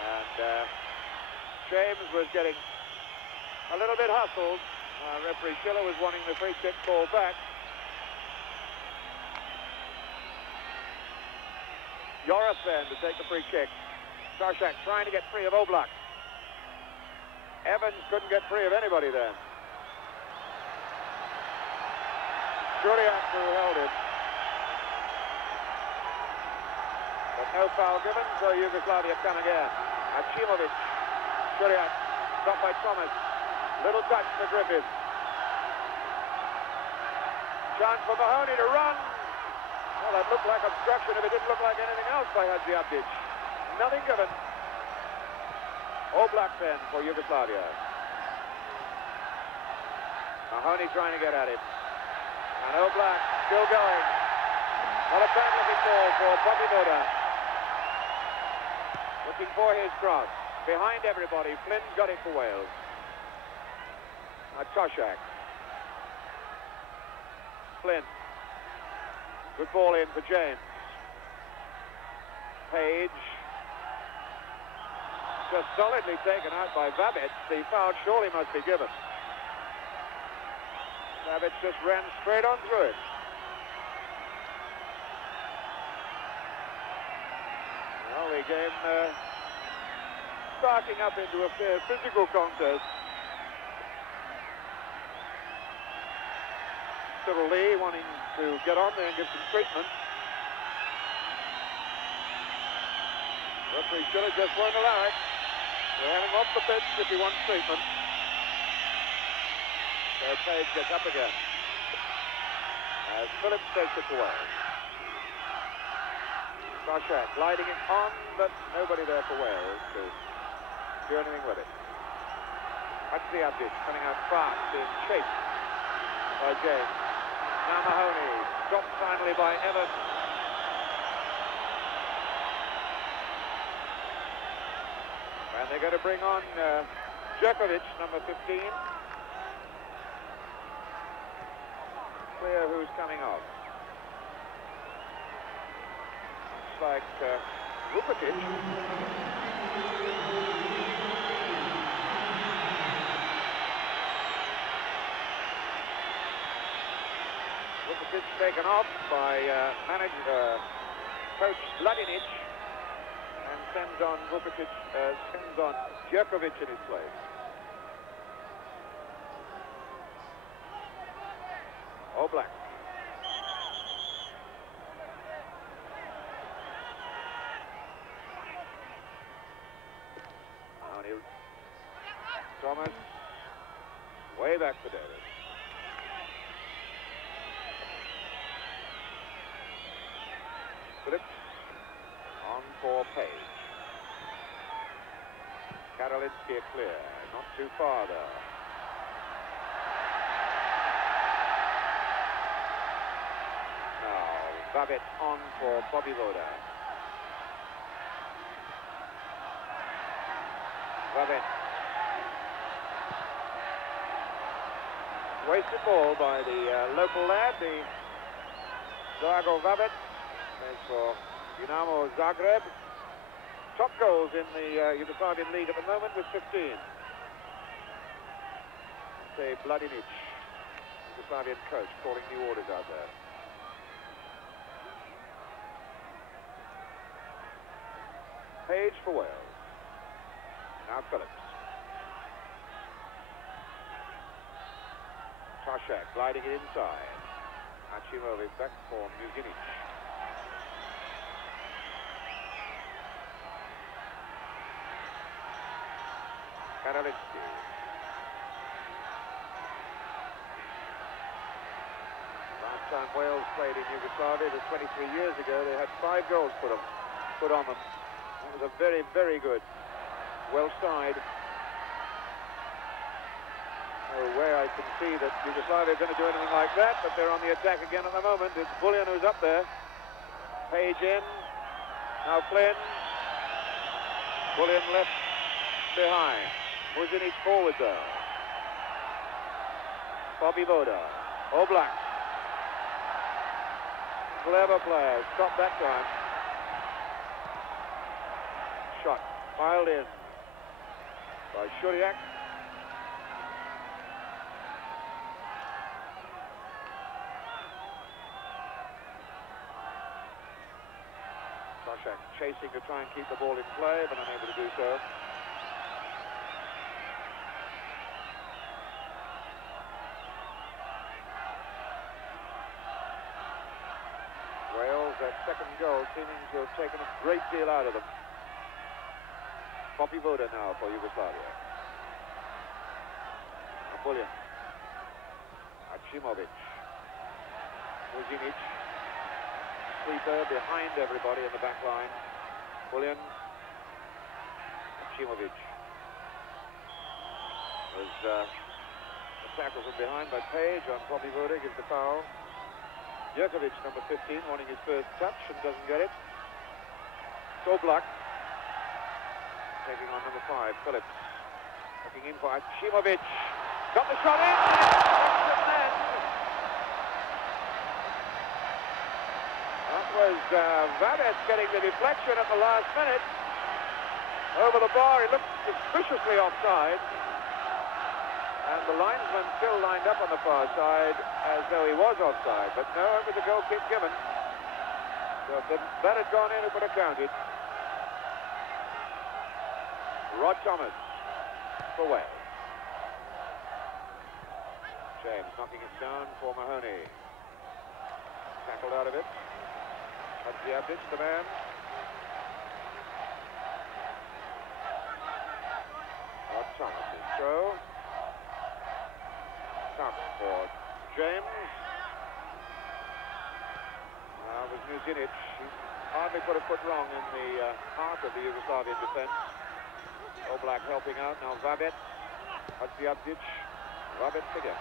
And James was getting a little bit hustled. Referee Schiller was wanting the free kick ball back. Joris then to take the free kick. Sarshak trying to get free of Oblak. Evans couldn't get free of anybody then. Juriak who held it. But no foul given, so Yugoslavia come again. Achimovic. Juriak stopped by Thomas. Little touch for Griffith. Chance for Mahoney to run. Well, that looked like obstruction if it didn't look like anything else by Hadziadzic. Nothing given. Oblak then for Yugoslavia. Mahoney trying to get at it. And Oblak still going. Not a bad looking ball for Poppy Voda. Looking for his cross. Behind everybody, Flynn's got it for Wales. Koshak. Flynn. Good ball in for James. Page. Just solidly taken out by Babbitt. The foul surely must be given. Babbitt just ran straight on through it. Well, the game starting up into a fair physical contest. Cyril Lee wanting to get on there and give some treatment. Referee Schiller just won't allow it. They're having off the pitch if he wants treatment. So Page gets up again. As Phillips takes it away. Koshak gliding it on, but nobody there for Wales to do anything with it. Hadziadzic coming out fast, being chased by James. Now Mahoney, stopped finally by Evans. And they're going to bring on Djokovic, number 15. Clear who's coming off. Looks like Vukovic. Vukovic taken off by coach Vladinic, and sends on Djokovic in his place. Oblak. Thomas, way back to Davis. Phillips, on for Page. Karolinsky clear, not too far though. Now, Babbitt on for Bobby Voda. Babbitt. Wasted ball by the local lad, the Drago Babbitt. Plays for Dinamo Zagreb. Top goals in the Yugoslavian league at the moment with 15. Say Vladinic, Yugoslavian coach, calling new orders out there. Page for Wales. Now Phillips. Toshak gliding it inside. Achimovic back for Muzinic. Karolinsky. Last time Wales played in Yugoslavia, just 23 years ago, they had 5 goals put on them. It was a very, very good Welsh side. No way I can see that Yugoslavia are going to do anything like that, but they're on the attack again at the moment. It's Bullion who's up there. Page in. Now Flynn. Bullion left behind. Muzinic forward though. Bobby Voda. Oblak. Clever player. Stopped that time. Shot. Piled in by Shuriak. Toshak chasing to try and keep the ball in play, but unable to do so. Wales, that second goal seeming to have taken a great deal out of them. Bobby Voda now for Yugoslavia. Bullion. Achimovic. Muzinic. Sweeper behind everybody in the back line. Bullion. Achimovic. Was a tackle from behind by Page on Bobby Voda, gives the foul. Djokovic, number 15, wanting his first touch and doesn't get it. Oblak. Taking on number 5, Phillips. Looking in for Achimovic. Got the shot in! That was Vadet getting the deflection at the last minute. Over the bar, he looked suspiciously offside. And the linesman still lined up on the far side as though he was offside. But no, it was a goal kick given. So if that had gone in, it would have counted. Rod Thomas for Wales. James knocking it down for Mahoney. Tackled out of it. Hadziadzic, the man. Rod Thomas' throw. Tough for James. Now with Muzinic. He hardly put a foot wrong in the heart of the Yugoslavian defense. Oblak helping out. Now Vabet. Hadziadzic. Vabet again.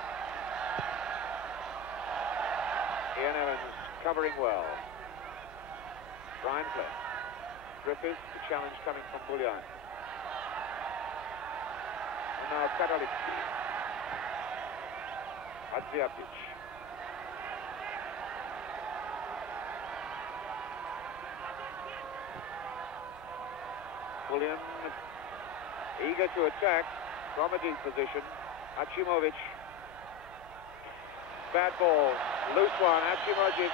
Ian Evans covering well. Brian Flynn. Griffiths, the challenge coming from Bullion. And now Katalinski. Hadziadzic. Bullion eager to attack from a deep position. Achimovic. Bad ball. Loose one. Achimovic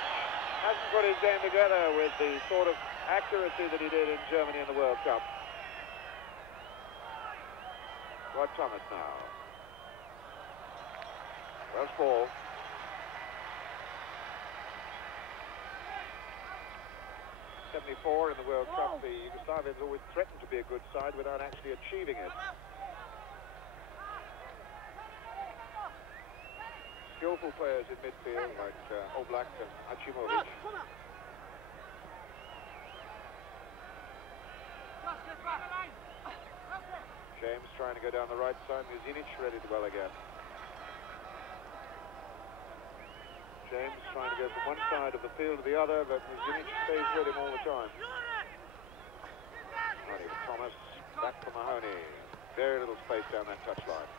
hasn't put his game together with the sort of accuracy that he did in Germany in the World Cup. Rod Thomas now. Welsh ball. '74 in the World Cup, the Yugoslavians always threatened to be a good side without actually achieving it. Skillful players in midfield like Oblak and Achimovic. James trying to go down the right side. Muzinic ready to well again. James trying to go from one side of the field to the other, but Muzinic stays with him all the time. Mahoney with Thomas, back for Mahoney. Very little space down that touchline.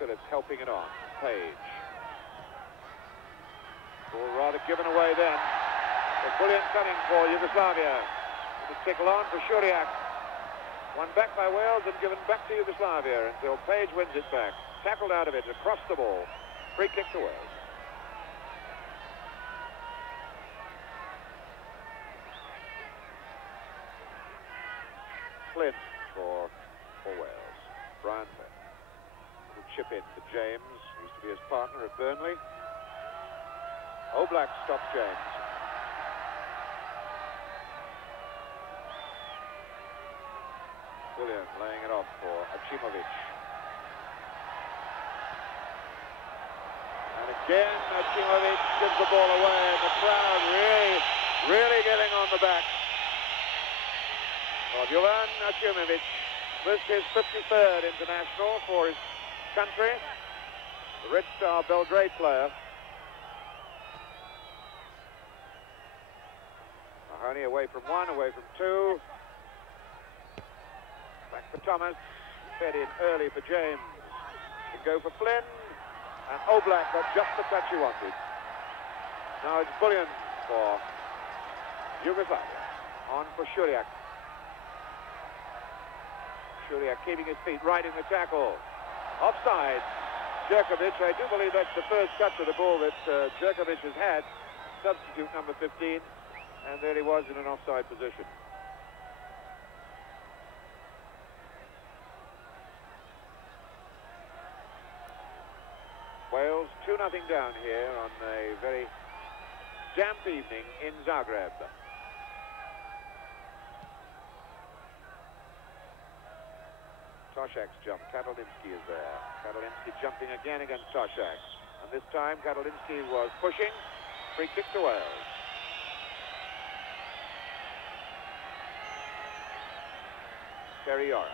Phillips helping it on. Page. Ball rather given away then. The Bullion coming for Yugoslavia. The tickle on for Shuriak. Won back by Wales and given back to Yugoslavia until Page wins it back. Tackled out of it across the ball. Free kick to Wales. Flynn for Wales. Brian Flynn. Little chip in for James. Used to be his partner at Burnley. Oblak stops James. Bullion laying it off for Achimovic. And again, Achimovic gives the ball away, and the crowd really getting on the back of Jovan Achimovic. This is his 53rd international for his country. The Red Star Belgrade player. Mahoney away from one, away from two. Back for Thomas. Fed in early for James. To go for Flynn. And Oblak got just the touch he wanted. Now it's Bullion for Yugoslavia. On for Shuriak. Shuriak keeping his feet right in the tackle. Offside. Jerkovic, I do believe that's the first touch of the ball that Jerkovic has had. Substitute number 15. And there he was in an offside position. Wales 2-0 down here on a very damp evening in Zagreb. Toshak's jump. Katalinski is there. Katalinski jumping again against Toshak. And this time Katalinski was pushing. Free kick to Wales. Terry Yoram.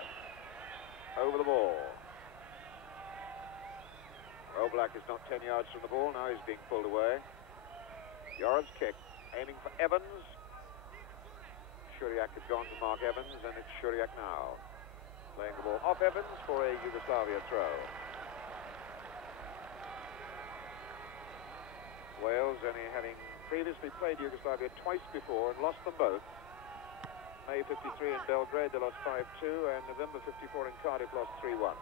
Over the ball. Oblak is not 10 yards from the ball. Now he's being pulled away. Yoram's kick. Aiming for Evans. Shuriak has gone to Mark Evans, and it's Shuriak now. Playing the ball off Evans for a Yugoslavia throw. Wales only having previously played Yugoslavia twice before and lost them both. May 53 in Belgrade, they lost 5-2, and November 54 in Cardiff, lost 3-1.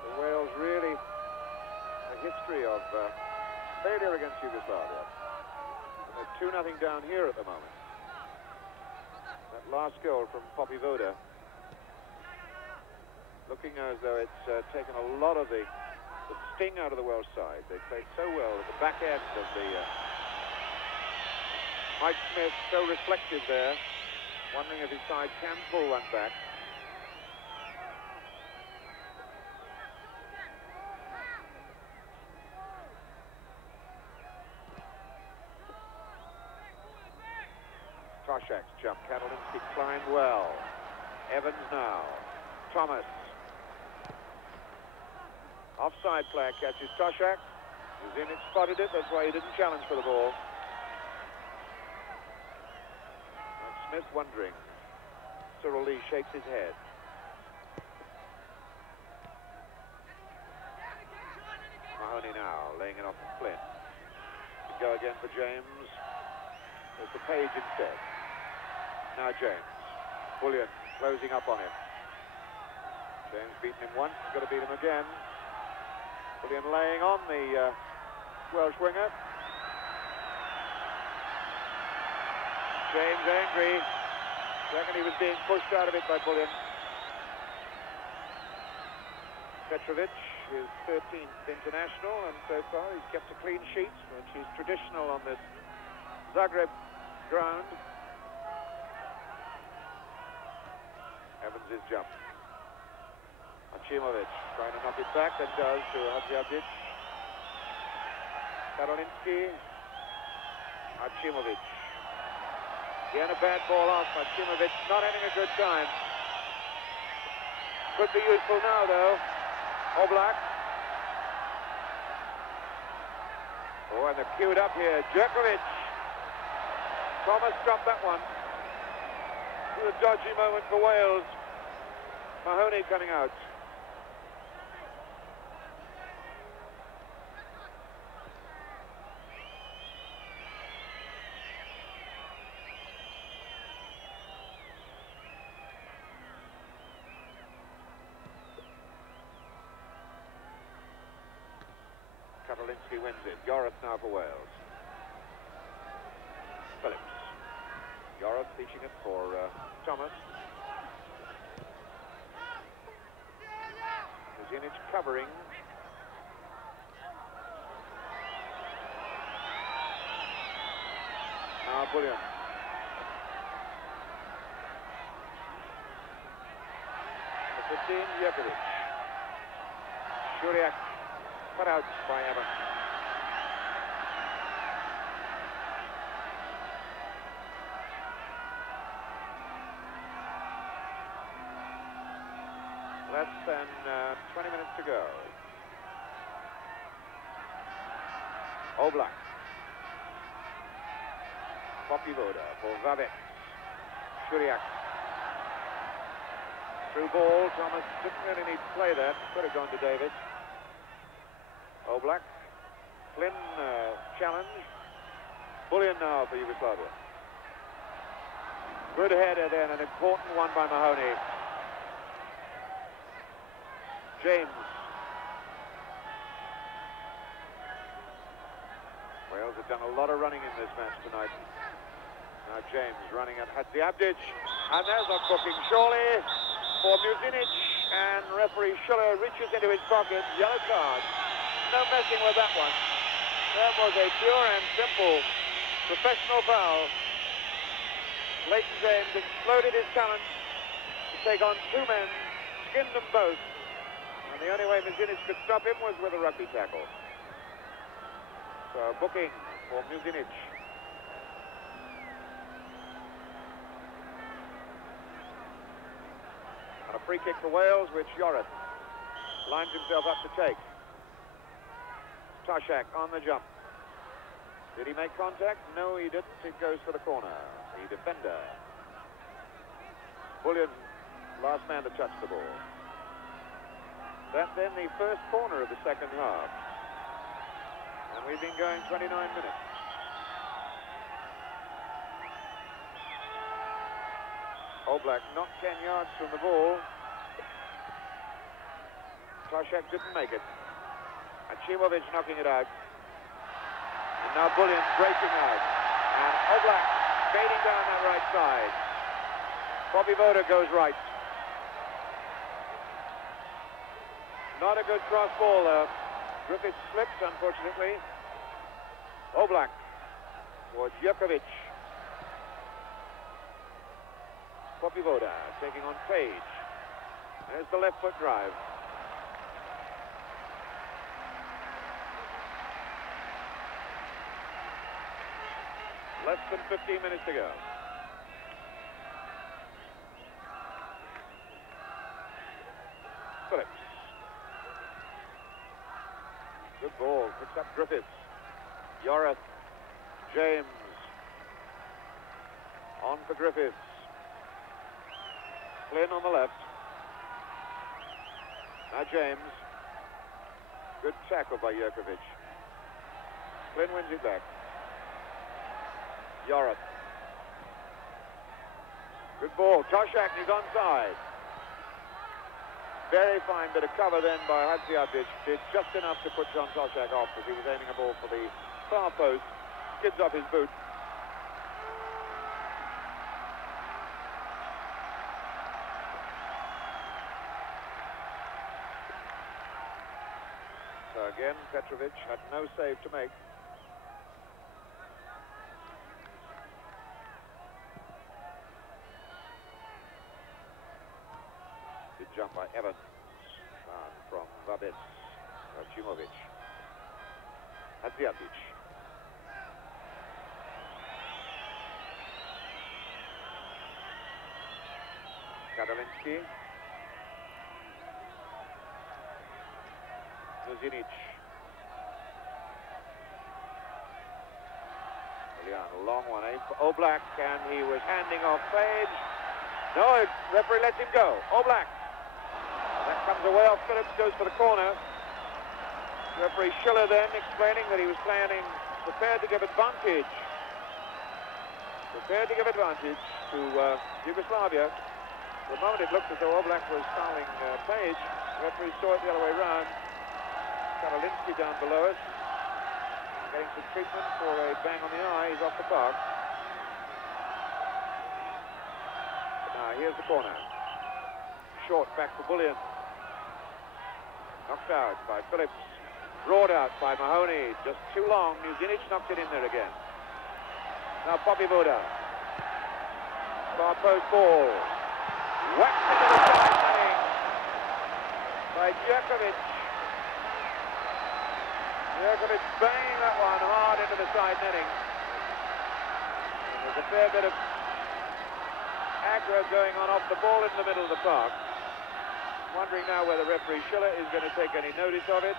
So Wales really a history of failure against Yugoslavia. And they're 2-0 down here at the moment. That last goal from Poppy Voda, looking as though it's taken a lot of the sting out of the Welsh side. They played so well at the back end of the... Mike Smith so reflective there, wondering if his side can pull one back. Toshak's jump. Katalinski climbed well. Evans now. Thomas. Offside flag catches Toshak. Zinic spotted it, that's why he didn't challenge for the ball. And Smith wondering. Cyril Lee shakes his head. Mahoney now, laying it off to Flynn. To go again for James. There's the Page instead. Now James. Bullion closing up on him. James beaten him once, he's got to beat him again. Bullion laying on the Welsh winger. James angry. Reckon he was being pushed out of it by Bullion. Petrovic, his 13th international, and so far he's kept a clean sheet, which is traditional on this Zagreb ground. Evans' jump. Achimovic trying to knock it back, and does to Hadjiadzic. Karolinski. Achimovic. Again a bad ball off. Achimovic not having a good time. Could be useful now though. Oblak. Oh, and they're queued up here. Djokovic. Thomas dropped that one. It was a dodgy moment for Wales. Mahoney coming out. Karolinski wins it. Yorath now for Wales. Phillips. Yorath teaching it for Thomas. Zinic covering. Now Bullion. The 15, Yugoslavia. Shuriak cut out by Evans. Less than 20 minutes to go. Oblak. Popivoda for Vavek. Shuriak. Through ball. Thomas didn't really need to play that. Could have gone to Davis. Oblak. Flynn challenge. Bullion now for Yugoslavia. Good header then, an important one by Mahoney. James. Wales have done a lot of running in this match tonight. Now James running at Hadjiadzic. And there's a booking surely for Muzinic. And referee Schuller reaches into his pocket. Yellow card. No messing with that one. That was a pure and simple professional foul. Leighton James exploded his talent to take on two men, skinned them both. And the only way Muzinic could stop him was with a rugby tackle. So booking for Muzinic. And a free kick for Wales, which Yorath lines himself up to take. Toshak on the jump. Did he make contact? No, he didn't. It goes for the corner. The defender. Bullion, last man to touch the ball. That then the first corner of the second half. And we've been going 29 minutes. Oblak not 10 yards from the ball. Toshak didn't make it. Achimovic knocking it out. And now Bullion breaking out. And Oblak skating down that right side. Popivoda goes right. Not a good cross ball though. Griffiths slips, unfortunately. Oblak towards Djokovic. Popivoda taking on Page. There's the left foot drive. Less than 15 minutes to go. Good ball. Picks up Griffiths. Yorath. James. On for Griffiths. Flynn on the left. Now James. Good tackle by Jerkovic. Flynn wins it back. Yorath. Good ball. Toshak, he's onside. Very fine bit of cover then by Hadziadzic. Did just enough to put John Toshak off as he was aiming a ball for the far post. Skids off his boot. So again, Petrovic had no save to make. Good jump by Evans. From Vabets. Rachimovic. Hadziadzic. Kadalinsky. Muzinic. A long one, aimed for Oblak, and he was handing off Page. No, the referee lets him go. Oblak. That comes away off Phillips, goes for the corner. Referee Schiller then explaining that he was prepared to give advantage. Prepared to give advantage to Yugoslavia. For the moment it looked as though Oblak was fouling Page. The referee saw it the other way round. Karolinsky down below us. Getting some treatment for a bang on the eye. He's off the park. Now here's the corner. Short back for Bullion. Knocked out by Phillips. Brought out by Mahoney. Just too long. Muzinic knocked it in there again. Now Poppy Buda. Far post ball. Whacked into the side netting by Jerkovic. Jerkovic banging that one hard into the side netting. And there's a fair bit of aggro going on off the ball in the middle of the park. Wondering now whether referee Schiller is going to take any notice of it.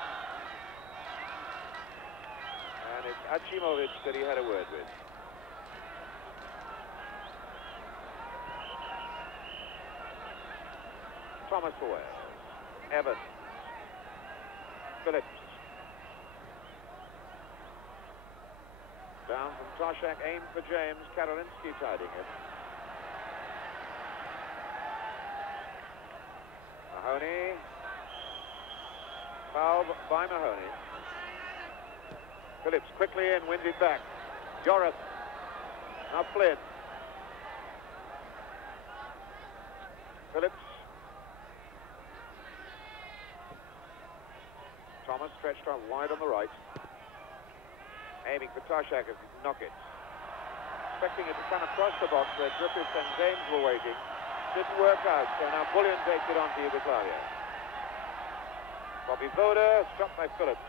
And it's Achimovic that he had a word with. Thomas for Wales. Evans. Phillips. Down from Toshak, aimed for James. Karolinsky tiding it. Mahoney. Foul by Mahoney. Phillips quickly in, wins it back. Yorath. Now Flynn. Phillips. Thomas stretched out wide on the right. Aiming for Toshak if he can knock it. Expecting it to come across the box where Griffiths and James were waiting. Didn't work out, so now Bullion takes it on to Yugoslavia. Bobby Voda, stopped by Phillips.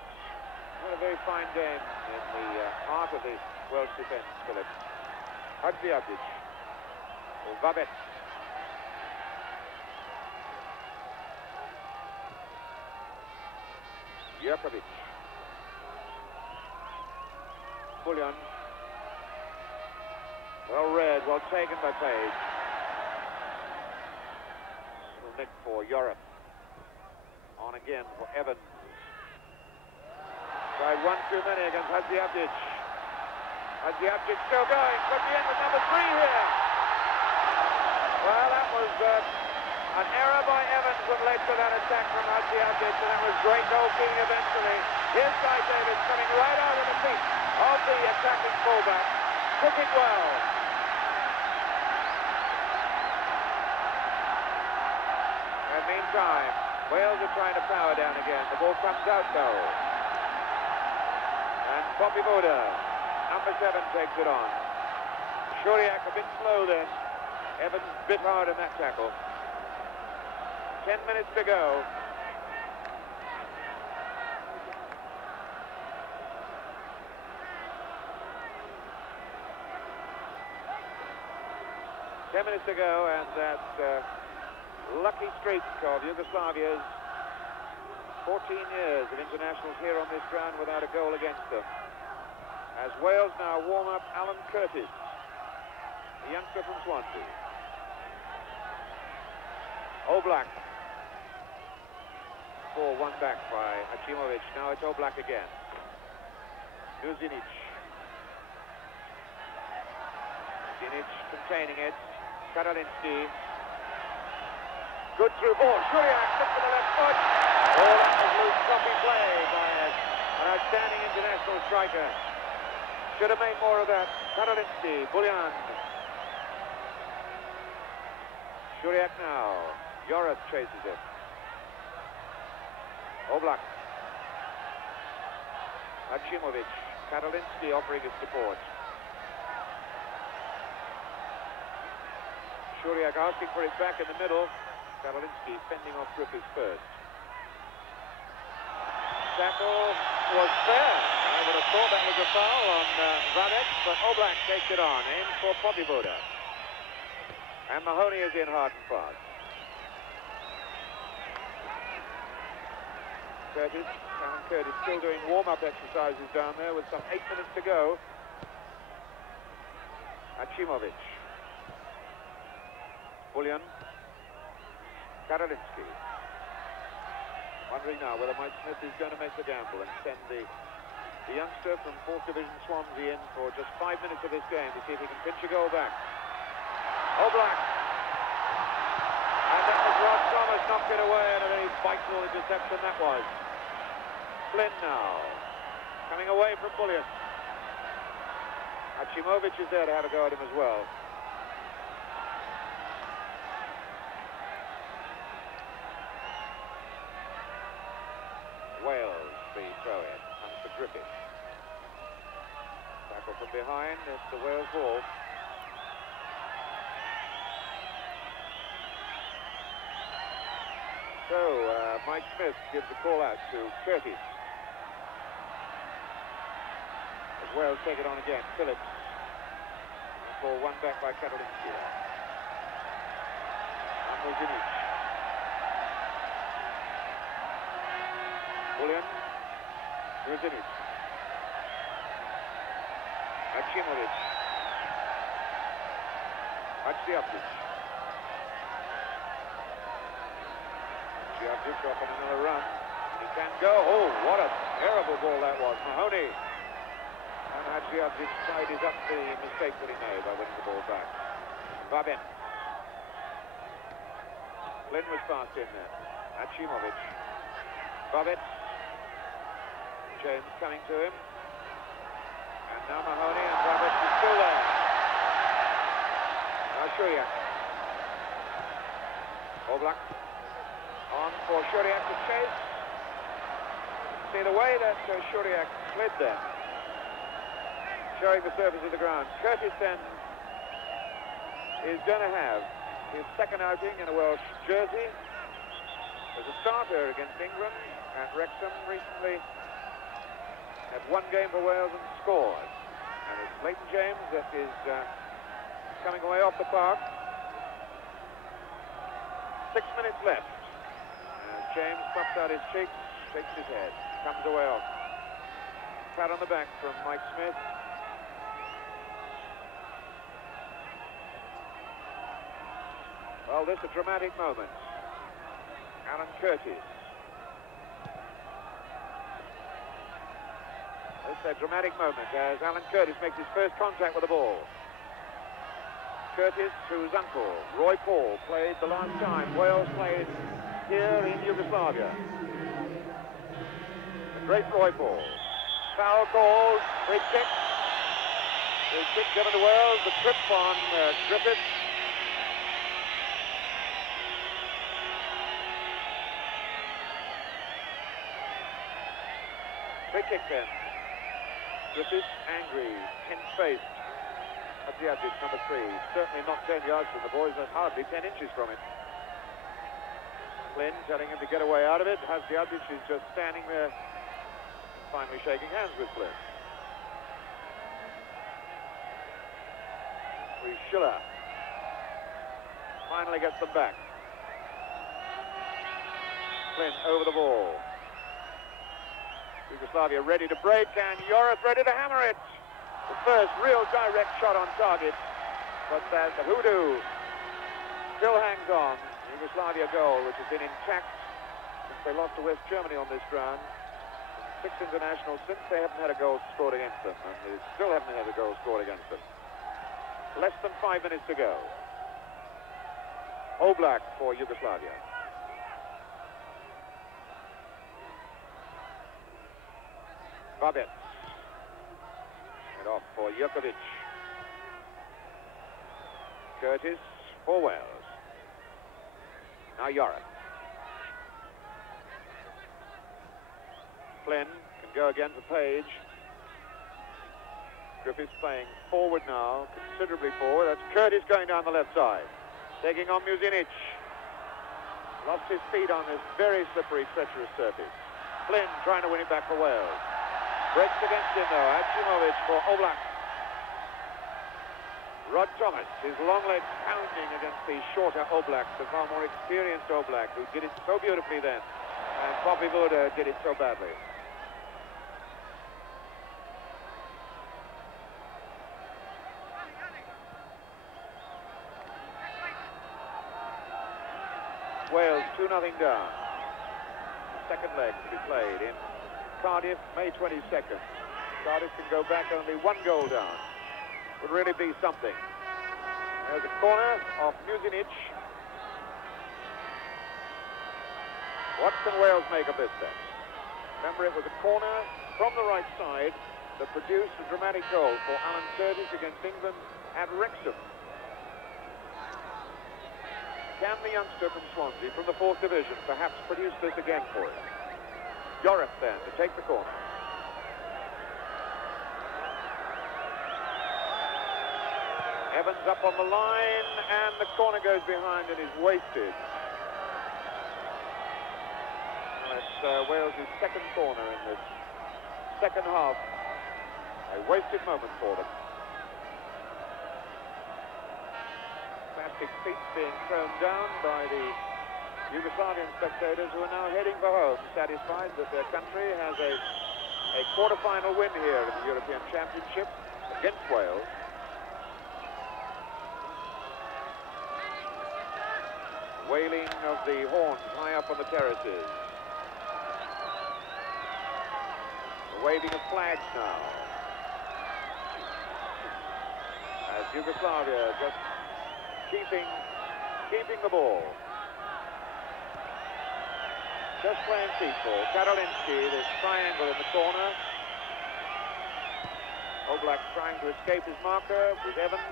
What a very fine game in the heart of the Welsh defence, Phillips. Hadziadzic. Vabet. Jerkovic. Bullion. Well read, well taken by Page. Little nick for Yorath. On again for Evans. Tried one too many against Hadziadzic. Hadziadzic still going. Could be in with number 3 here. Well, that was an error by Evans that led to that attack from Hadziadzic, and that was great goalkeeping eventually. Here's Guy Davis coming right out of the feet of the attacking fullback. Took it well. And meantime, Wales are trying to power down again. The ball comes out though. And Poppy Buda, number 7, takes it on. Shuriak a bit slow then. Evans bit hard in that tackle. 10 minutes to go. And that lucky streak of Yugoslavia's 14 years of internationals here on this ground without a goal against them. As Wales now warm up Alan Curtis, the youngster from Swansea. Oblak. 4-1 back by Achimovic. Now it's Oblak again. Nuzinic. Zinic containing it. Karalinsky. Good through ball. Shuriak slipped to the left foot. Oh, that was loose, sloppy play by an outstanding international striker. Should have made more of that. Karalinsky, Bullion. Shuriak now. Joras chases it. Oblak. Achimovic. Karalinsky offering his support. Shuriak asking for it back in the middle. Karalinsky fending off Griffiths first. Tackle was fair. I would have thought that was a foul on Vadet, but Oblak takes it on. Aims for Potivoda. And Mahoney is in hard and fast. Alan Curtis still doing warm-up exercises down there with some 8 minutes to go. Achimovic. Bullion. Karalinsky. Wondering now whether Mike Smith is going to make the gamble and send the youngster from 4th Division Swansea in for just 5 minutes of this game to see if he can pinch a goal back. Oblak. And that was Rod Thomas, knocked it away, and a very vital interception that was. Flynn now. Coming away from Bullion. Achimovic is there to have a go at him as well. Wales, the throw-in, comes to Griffith. Tackle from behind, it's the Wales ball. So, Mike Smith gives a call out to Curtis. As Wales take it on again, Phillips. For 1 back by Karalinsky. And Nuzinic. Bullion. Nuzinic. Achimovic. Achimovic. Giabdic off on another run. He can go. Oh, what a terrible ball that was. Mahoney. And Giabdic tidies up the mistake that he made by winning the ball back. Babin. Flynn was fast in there. Achimovic. Babin. James coming to him. And now Mahoney, and Babin is still there. Now Shuriak. Oblak. On for Shuriak to chase. See the way that Shuriak slid there. Showing the surface of the ground. Curtis then is going to have his second outing in a Welsh jersey. As a starter against England at Wrexham recently. Had 1 game for Wales and scored. And it's Leighton James that is coming away off the park. 6 minutes left. James puffs out his cheeks, shakes his head, comes away off. Pat on the back from Mike Smith. Well, this is a dramatic moment. Alan Curtis. This is a dramatic moment as Alan Curtis makes his first contact with the ball. Curtis, whose uncle, Roy Paul, played the last time Wales played here in Yugoslavia. The great Roy Paul. Foul called, free kick. Free kick given to Wales, the trip on Griffith. Free kick then. Griffith, angry, tense-faced. Giabdic, number 3. Certainly not 10 yards from the boys, that's hardly 10 inches from it. Flynn telling him to get away out of it. Giabdic is just standing there, finally shaking hands with Flynn. Schiller finally gets them back. Flynn over the ball. Yugoslavia ready to break, and Joris ready to hammer it. The first real direct shot on target, but the hoodoo still hangs on. Yugoslavia goal, which has been intact since they lost to West Germany on this ground. 6 internationals since, they haven't had a goal scored against them, and they still haven't had a goal scored against them. Less than 5 minutes to go. Oblak for Yugoslavia. Babets. And off for Jukovic. Curtis for Wales. Now Joris. Flynn can go again for Page. Griffiths playing forward now, considerably forward. That's Curtis going down the left side. Taking on Muzinic. Lost his feet on this very slippery, treacherous surface. Flynn trying to win it back for Wales. Breaks against him though. Achimovic for Oblak. Rod Thomas, his long legs pounding against the shorter Oblak, the far more experienced Oblak, who did it so beautifully then. And Poppy Buda did it so badly. Wales 2-0 down. Second leg to be played in Cardiff, May 22nd. Cardiff can go back only 1 goal down. Would really be something. There's a corner off Muzinic. What can Wales make of this then? Remember, it was a corner from the right side that produced a dramatic goal for Alan Curtis against England at Wrexham. Can the youngster from Swansea, from the 4th Division, perhaps produce this again for us? Joris then to take the corner. Evans up on the line, and the corner goes behind and is wasted. That's Wales' second corner in this second half. A wasted moment for them. Plastic feet being thrown down by the Yugoslavian spectators, who are now heading for home, satisfied that their country has a quarter-final win here in the European Championship against Wales. Wailing of the horns high up on the terraces. The waving of flags now. As Yugoslavia just keeping the ball. Just playing feetball. Karolinsky, this triangle in the corner. Oblak trying to escape his marker with Evans.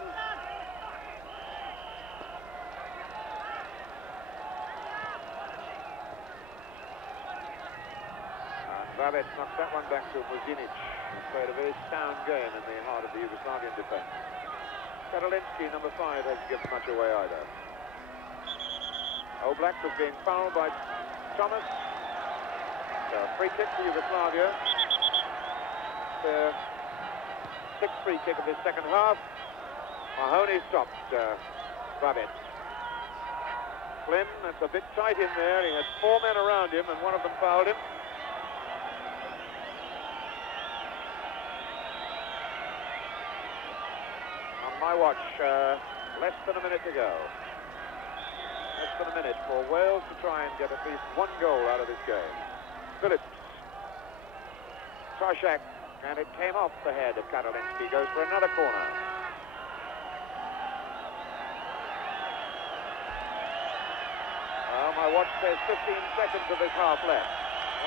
Babets knocked that one back to Muzinic, who played a very sound game in the heart of the Yugoslavian defense. Karolinsky, number 5, hasn't given much away either. Oblak was being fouled by Thomas. So free kick for Yugoslavia. The 6th free kick of this second half. Mahoney stopped Babets. Flynn, that's a bit tight in there. He had 4 men around him, and one of them fouled him. My watch, less than a minute to go. Less than a minute for Wales to try and get at least 1 goal out of this game. Phillips. Tarshak, and it came off the head of Karolinsky. Goes for another corner. Well, my watch says 15 seconds of this half left.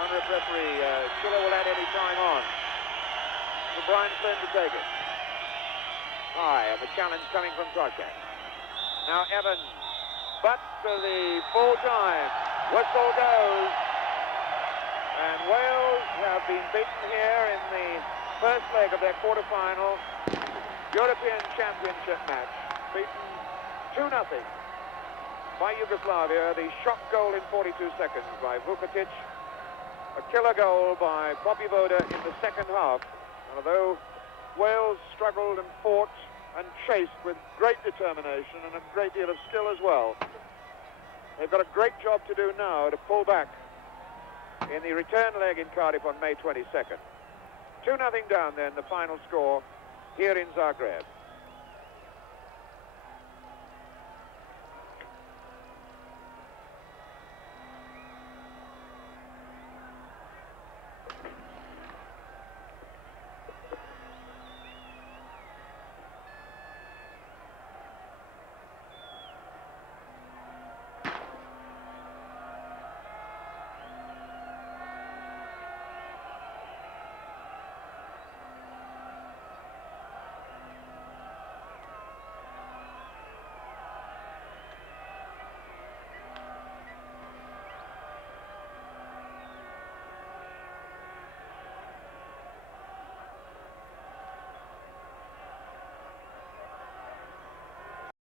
Wonder if referee Schiller will add any time on. For Brian Flynn to take it. High, and the challenge coming from Tarshak. Now Evans, but to the full time. Whistle goes. And Wales have been beaten here in the first leg of their quarter-final European Championship match. Beaten 2-0 by Yugoslavia. The shock goal in 42 seconds by Vukotic. A killer goal by Poppy Buda in the second half. And although Wales struggled and fought and chased with great determination and a great deal of skill as well, they've got a great job to do now to pull back in the return leg in Cardiff on May 22nd. 2-0 down then, the final score here in Zagreb.